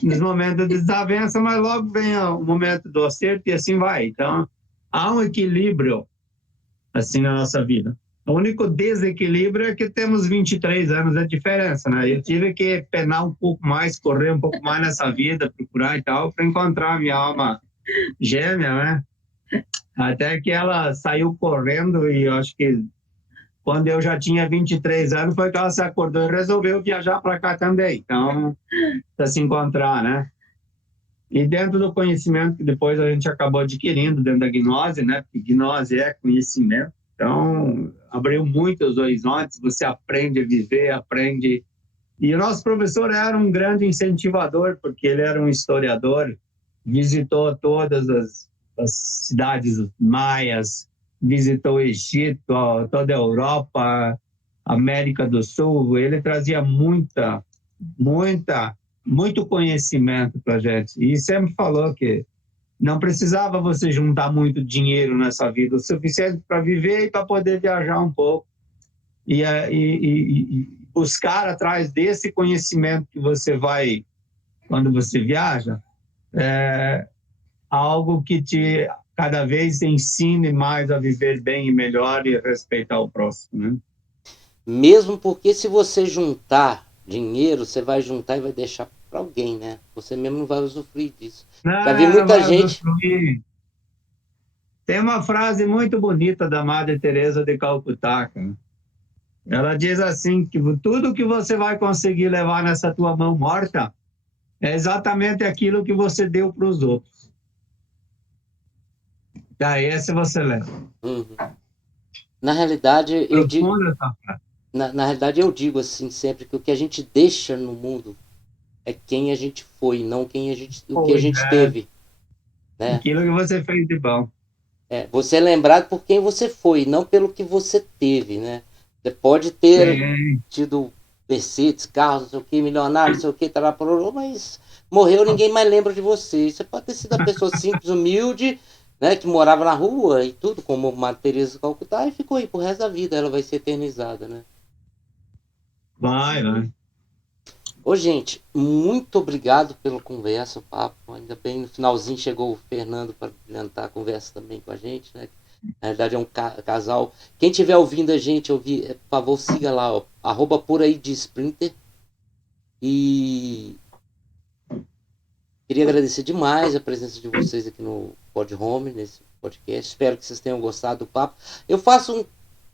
nos momentos de desavença, mas logo vem o momento do acerto e assim vai. Então, há um equilíbrio assim na nossa vida. O único desequilíbrio é que temos 23 anos, é diferença, né? Eu tive que penar um pouco mais, correr um pouco mais nessa vida, procurar e tal, para encontrar a minha alma gêmea, né? Até que ela saiu correndo e eu acho que quando eu já tinha 23 anos foi que ela se acordou e resolveu viajar para cá também. Então, para se encontrar, né? E dentro do conhecimento que depois a gente acabou adquirindo dentro da gnose, né? Porque gnose é conhecimento. Então, abriu muitos horizontes, você aprende a viver, aprende. E o nosso professor era um grande incentivador, porque ele era um historiador, visitou todas as cidades maias, visitou o Egito, toda a Europa, América do Sul. Ele trazia muito conhecimento para a gente. E sempre falou que não precisava você juntar muito dinheiro nessa vida, o suficiente para viver e para poder viajar um pouco. E buscar atrás desse conhecimento que você vai, quando você viaja, algo que te cada vez ensine mais a viver bem e melhor e respeitar o próximo, né? Mesmo porque se você juntar dinheiro, você vai juntar e vai deixar para alguém, né? Você mesmo não vai usufruir disso. Já vi Não muita vai gente. usufruir. Tem uma frase muito bonita da Madre Teresa de Calcutá, cara. Ela diz assim que tudo que você vai conseguir levar nessa tua mão morta é exatamente aquilo que você deu para os outros. Daí esse você leva. Uhum. Na realidade, eu digo, Profunda essa frase. na realidade, eu digo assim sempre que o que a gente deixa no mundo é quem a gente foi, não o que a Pois gente é, teve, né? aquilo que você fez de bom. Você é lembrado por quem você foi, não pelo que você teve, né? Você pode ter Sim. tido Mercedes, carros, não sei o que, milionário, não sei o que, mas morreu, ninguém mais lembra de você. Você pode ter sido a pessoa simples, humilde, né, que morava na rua e tudo, como Madre Teresa de Calcutá, e ficou aí pro resto da vida, ela vai ser eternizada, né? Vai. Ô, gente, muito obrigado pela conversa, o papo. Ainda bem, no finalzinho chegou o Fernando para brilhantar a conversa também com a gente, né? Na verdade é um casal. Quem estiver ouvindo a gente, por favor, siga lá, ó, @por aí de Sprinter. E queria agradecer demais a presença de vocês aqui no Pod Home, nesse podcast. Espero que vocês tenham gostado do papo. Eu faço um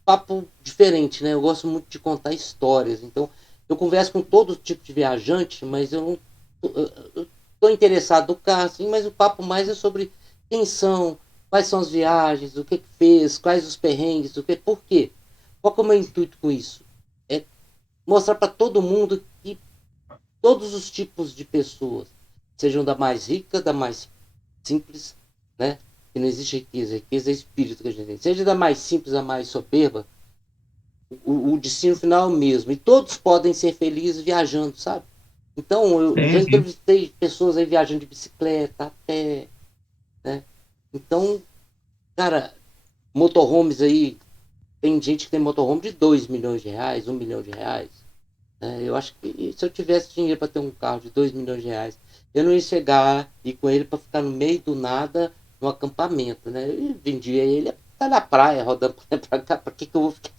papo diferente, né? Eu gosto muito de contar histórias. Então, eu converso com todo tipo de viajante, mas eu não estou interessado no carro, assim, mas o papo mais é sobre quem são, quais são as viagens, o que fez, quais os perrengues, por quê. Qual que é o meu intuito com isso? É mostrar para todo mundo que todos os tipos de pessoas, sejam da mais rica, da mais simples, né? Que não existe riqueza. Riqueza é espírito que a gente tem. Seja da mais simples a mais soberba, o destino final é o mesmo. E todos podem ser felizes viajando, sabe? Então, eu já Sim, sim. entrevistei pessoas aí viajando de bicicleta, a pé, né? Então, cara, motorhomes aí, tem gente que tem motorhome de 2 milhões de reais, 1 milhão de reais. Né? Eu acho que se eu tivesse dinheiro para ter um carro de 2 milhões de reais, eu não ia chegar e com ele para ficar no meio do nada, no acampamento, né? Eu vendia ele tá na praia, rodando pra cá, pra que eu vou ficar,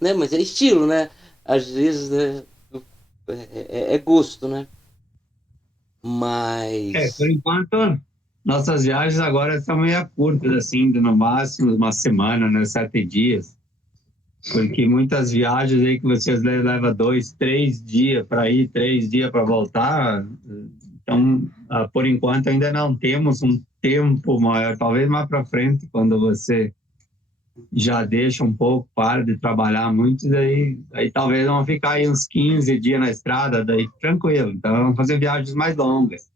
né? Mas é estilo, né? Às vezes, né? É gosto, né? Por Mas enquanto, nossas viagens agora são meio curtas, assim, de no máximo uma semana, né? 7 dias. Porque muitas viagens aí que vocês levam 2, 3 dias para ir, 3 dias para voltar. Então, por enquanto, ainda não temos um tempo maior. Talvez mais para frente, quando você já deixa um pouco, para de trabalhar muito, aí talvez vão ficar aí uns 15 dias na estrada, daí tranquilo. Então, vamos fazer viagens mais longas.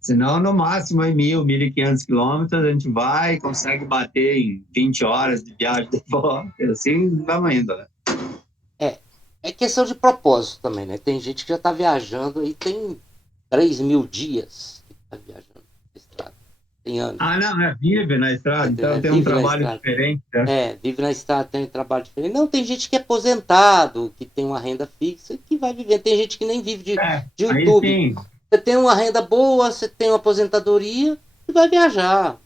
Senão, no máximo, em 1.000, 1.500 quilômetros, a gente vai, consegue bater em 20 horas de viagem de volta. Assim, vamos indo, né? é, é questão de propósito também, né? Tem gente que já tá viajando e tem 3 mil dias que tá viajando na estrada. Tem anos. Ah, não, vive na estrada, então tem um Vive na trabalho estrada. diferente, né? Vive na estrada, tem um trabalho diferente. Não, tem gente que é aposentado, que tem uma renda fixa e que vai viver. Tem gente que nem vive de Aí YouTube. sim. Você tem uma renda boa, você tem uma aposentadoria e vai viajar,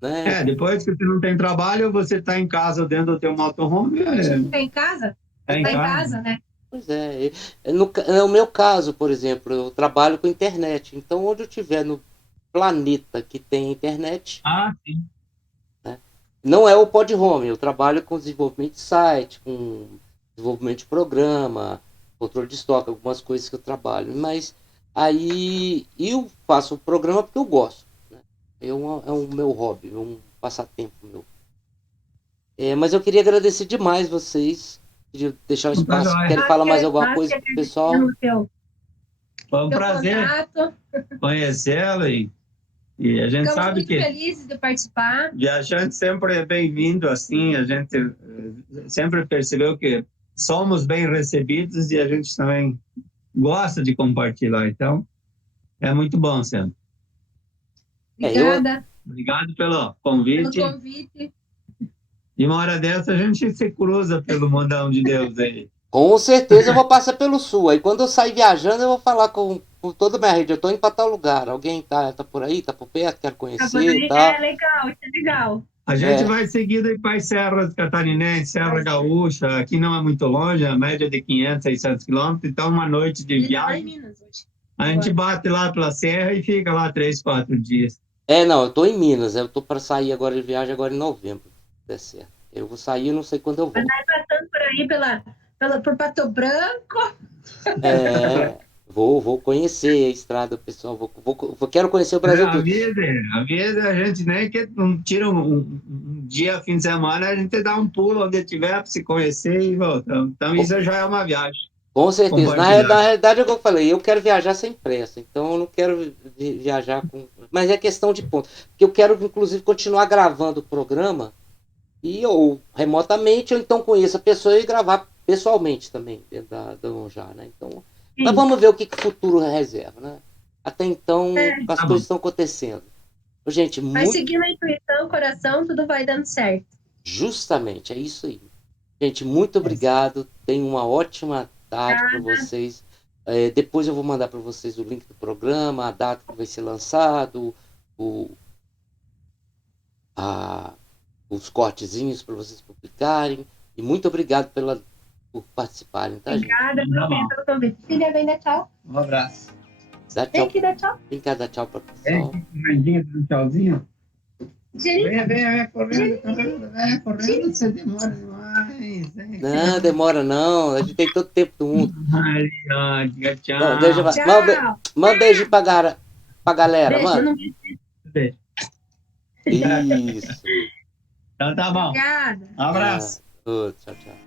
né? Depois que você não tem trabalho, você está em casa dentro do teu motorhome, Tá em casa? é em Tá em casa. casa, né? Pois é. No meu caso, por exemplo, eu trabalho com internet. Então, onde eu estiver no planeta que tem internet, Ah, sim. né? Não é o pod home, eu trabalho com desenvolvimento de site, com desenvolvimento de programa, controle de estoque, algumas coisas que eu trabalho. Mas aí eu faço o programa porque eu gosto. Né? É um meu hobby, é um passatempo meu. Mas eu queria agradecer demais vocês. Queria deixar o Não tá espaço. jóia. Querem falar mais alguma Nós que coisa pro pessoal? agradecemos Foi um teu prazer contato. conhecê-lo e a gente Ficamos sabe muito que felizes de participar. viajante sempre é bem-vindo, assim, a gente sempre percebeu que somos bem recebidos e a gente também gosta de compartilhar, então é muito bom sempre. Eu, Obrigada Obrigado pelo pelo convite. convite. E uma hora dessa a gente se cruza pelo mundão de Deus aí. com certeza eu vou passar pelo sul. Aí quando eu sair viajando, eu vou falar com toda a minha rede. Eu tô indo pra tal lugar. Alguém tá por aí, tá por perto, quero conhecer e tal. É legal, isso é legal. A gente É, vai seguindo aí para as serras catarinenses, Serra Gaúcha, aqui não é muito longe, a média de 500, 600 quilômetros, então uma noite de Em viagem, Minas hoje. a gente bate lá pela serra e fica lá 3, 4 dias. não, eu tô em Minas. Eu tô pra sair agora de viagem agora em novembro. Se der certo. Eu vou sair, eu não sei quando eu Mas volto. nós passando por aí por Pato Branco. Vou conhecer a estrada, pessoal. Quero conhecer o Brasil A todo. vida, a vida, a gente nem que tira um dia, fim de semana, a gente dá um pulo onde tiver para se conhecer e volta. Então isso já é uma viagem Com certeza. Na compartilhada. realidade, é o que eu falei, eu quero viajar sem pressa. Então, eu não quero viajar com. Mas é questão de ponto. Porque eu quero, inclusive, continuar gravando o programa, ou remotamente, ou então conhecer a pessoa e gravar pessoalmente também, dentro da Lonjar, né? Então, mas Sim. vamos ver o que o futuro reserva, né? Até então, as Tá coisas bom. estão acontecendo. Gente, Vai muito. seguindo a intuição, coração, tudo vai dando certo. Justamente, é isso aí. Gente, muito obrigado. Tenham uma ótima tarde para vocês. Depois eu vou mandar para vocês o link do programa, a data que vai ser lançado, o, a, os cortezinhos para vocês publicarem. E muito obrigado por participarem, tá, gente? Obrigada pelo convite. Filha, vem dar tchau. Um abraço. Dá Vem tchau. aqui dar tchau. Vem cá dar tchau para o Vem pessoal. aqui, Mandinha, dá um tchauzinho. Gente, Vem correndo, você demora demais. Não, demora não. A gente tem todo o tempo do mundo. Aí, ó, diga Não, deixa eu tchau. tchau. manda um beijinho pra galera, Beijo, mano. não... Beijo. Isso. Então tá bom. Obrigada. Um abraço. Tchau, tchau.